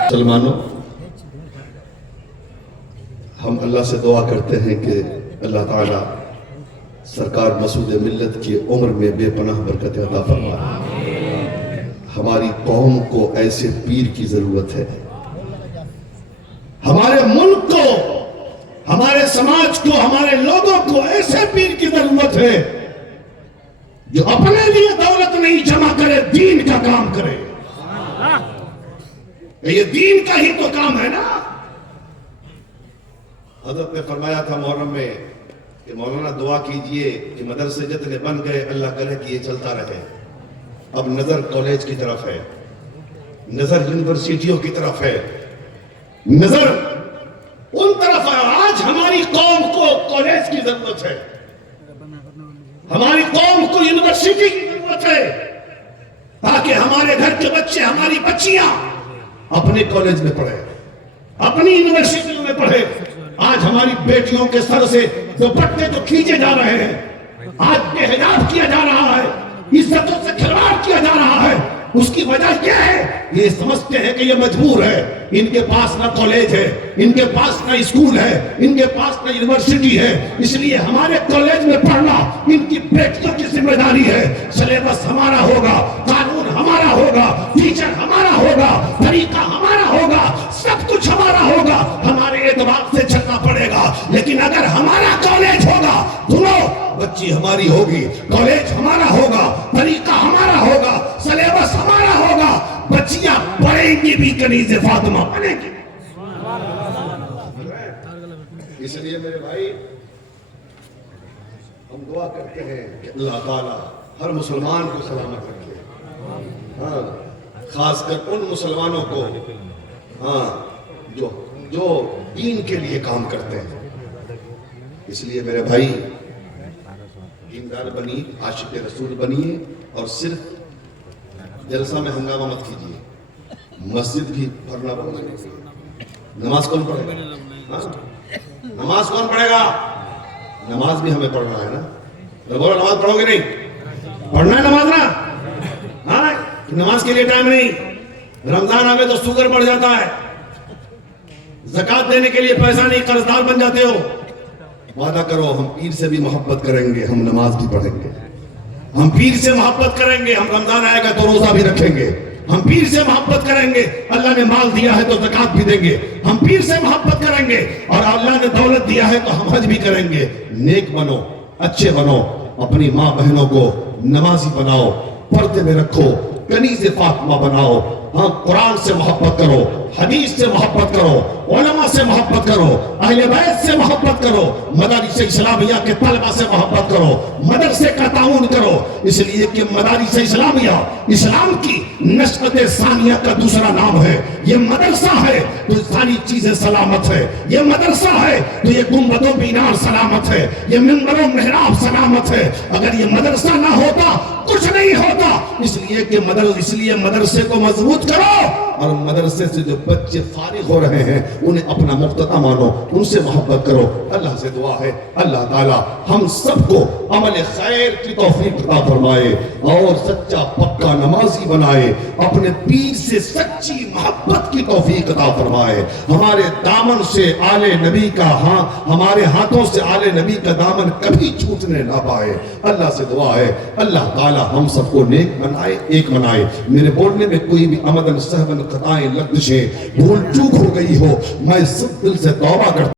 مسلمانوں ہم اللہ سے دعا کرتے ہیں کہ اللہ تعالیٰ سرکار مسعود ملت کی عمر میں بے پناہ برکت عطا فرمائے. ہماری قوم کو ایسے پیر کی ضرورت ہے, ہمارے ملک کو, ہمارے سماج کو, ہمارے لوگوں کو ایسے پیر کی ضرورت ہے جو اپنے لیے دولت نہیں جمع کرے, دین کا کام کرے. یہ دین کا ہی تو کام ہے نا. حضرت نے فرمایا تھا محرم میں کہ مولانا دعا کیجئے کہ مدرسے جتنے بن گئے اللہ کرے کہ یہ چلتا رہے. اب نظر کالج کی طرف ہے, نظر یونیورسٹیوں کی طرف ہے. نظر ان طرف ہے. آج ہماری قوم کو کالج کی ضرورت ہے, ہماری قوم کو یونیورسٹی کی ضرورت ہے, تاکہ ہمارے گھر کے بچے, ہماری بچیاں اپنے کالج میں پڑھیں, اپنی یونیورسٹیوں میں پڑھیں. آج ہماری بیٹیوں کے سر سے دوپٹے تو کھینچے جا رہے ہیں, آج بے حجاب کیا جا رہا ہے, عزتوں سے کھلواڑ کیا جا رہا ہے. اس کی وجہ کیا ہے؟ یہ سمجھتے ہیں کہ یہ مجبور ہے, ان کے پاس نہ کالج ہے, ان کے پاس نہ اسکول ہے, ان کے پاس نہ یونیورسٹی ہے, اس لیے ہمارے کالج میں پڑھنا ان کی بیٹیوں کی ذمہ داری ہے. سلیبس ہمارا ہوگا, قانون ہمارا ہوگا, ٹیچر ہمارا ہوگا, طریقہ ہمارا ہوگا, سب کچھ ہمارا ہوگا. ہمارے اعتبار سے چلنا پڑے گا. لیکن اگر ہمارا کالج ہوگا, سنو, بچی ہماری ہوگی, کالج ہمارا ہوگا, طریقہ ہمارا ہوگا, سلیبس ہمارا ہوگا, بچیاں پڑھیں گی بھی, کنیز فاطمہ بنیں گی. اس لیے میرے بھائی, ہم دعا کرتے ہیں کہ اللہ تعالیٰ ہر مسلمان کو سلامت رکھے, ہاں, خاص کر ان مسلمانوں کو, ہاں, جو دین کے لیے کام کرتے ہیں. اس لیے میرے بھائی, دیندار بنیے, عاشق رسول بنیے, اور صرف جلسہ میں ہنگامہ مت کیجیے. مسجد بھی پڑھنا پڑے گا. نماز کون پڑھے گا؟ نماز کون پڑھے گا؟ نماز بھی ہمیں پڑھنا ہے نا. بولو, نماز پڑھو گے نہیں؟ پڑھنا ہے نماز نا. ہاں, نماز کے لیے ٹائم نہیں. رمضان آئے تو شوگر بڑھ جاتا ہے, زکوٰۃ دینے کے لیے پیسہ نہیں, قرض دار بن جاتے ہو. وعدہ کرو, ہم پیر سے بھی محبت کریں گے, ہم نماز بھی پڑھیں گے. ہم پیر سے محبت کریں گے, ہم رمضان آئے گا تو روزہ بھی رکھیں گے. ہم پیر سے محبت کریں گے, اللہ نے مال دیا ہے تو زکوٰۃ بھی دیں گے. ہم پیر سے محبت کریں گے, اور اللہ نے دولت دیا ہے تو ہم حج بھی کریں گے. نیک بنو, اچھے بنو, اپنی ماں بہنوں کو نمازی بناؤ, پردے میں رکھو, کنیز فاطمہ بناؤ. ہاں, قرآن سے محبت کرو, حدیث سے محبت کرو, علماء سے محبت کرو, اہل بیت سے محبت کرو, مدارس اسلامیہ کے طلبہ سے محبت کرو, مدرسے کا تعاون کرو. اس لیے کہ مدارس اسلامیہ اسلام کی نشأت ثانیہ کا دوسرا نام ہے. یہ مدرسہ ہے تو ساری چیزیں سلامت ہے. یہ مدرسہ ہے تو یہ گنبد و مینار سلامت ہے, یہ منبر و محراب سلامت ہے. اگر یہ مدرسہ نہ ہوتا کچھ نہیں ہوتا. اس لیے مدرسے کو مضبوط کرو, اور مدرسے سے جو بچے فارغ ہو رہے ہیں انہیں اپنا مقتدی مانو, ان سے محبت کرو. اللہ سے دعا ہے اللہ تعالیٰ ہم سب کو عمل خیر کی توفیق عطا فرمائے, اور سچا پکا نمازی بنائے, اپنے پیر سے سچی محبت کی توفیق عطا فرمائے. ہمارے دامن سے آل نبی کا, ہاں, ہمارے ہاتھوں سے آل نبی کا دامن کبھی چھوٹنے نہ پائے. اللہ سے دعا ہے اللہ تعالیٰ ہم سب کو نیک بنائے, ایک بنائے. میرے بولنے میں کوئی بھی عمدن سہون خطائیں لغزشیں بھول چوک ہو گئی ہو, میں سب دل سے توبہ کرتا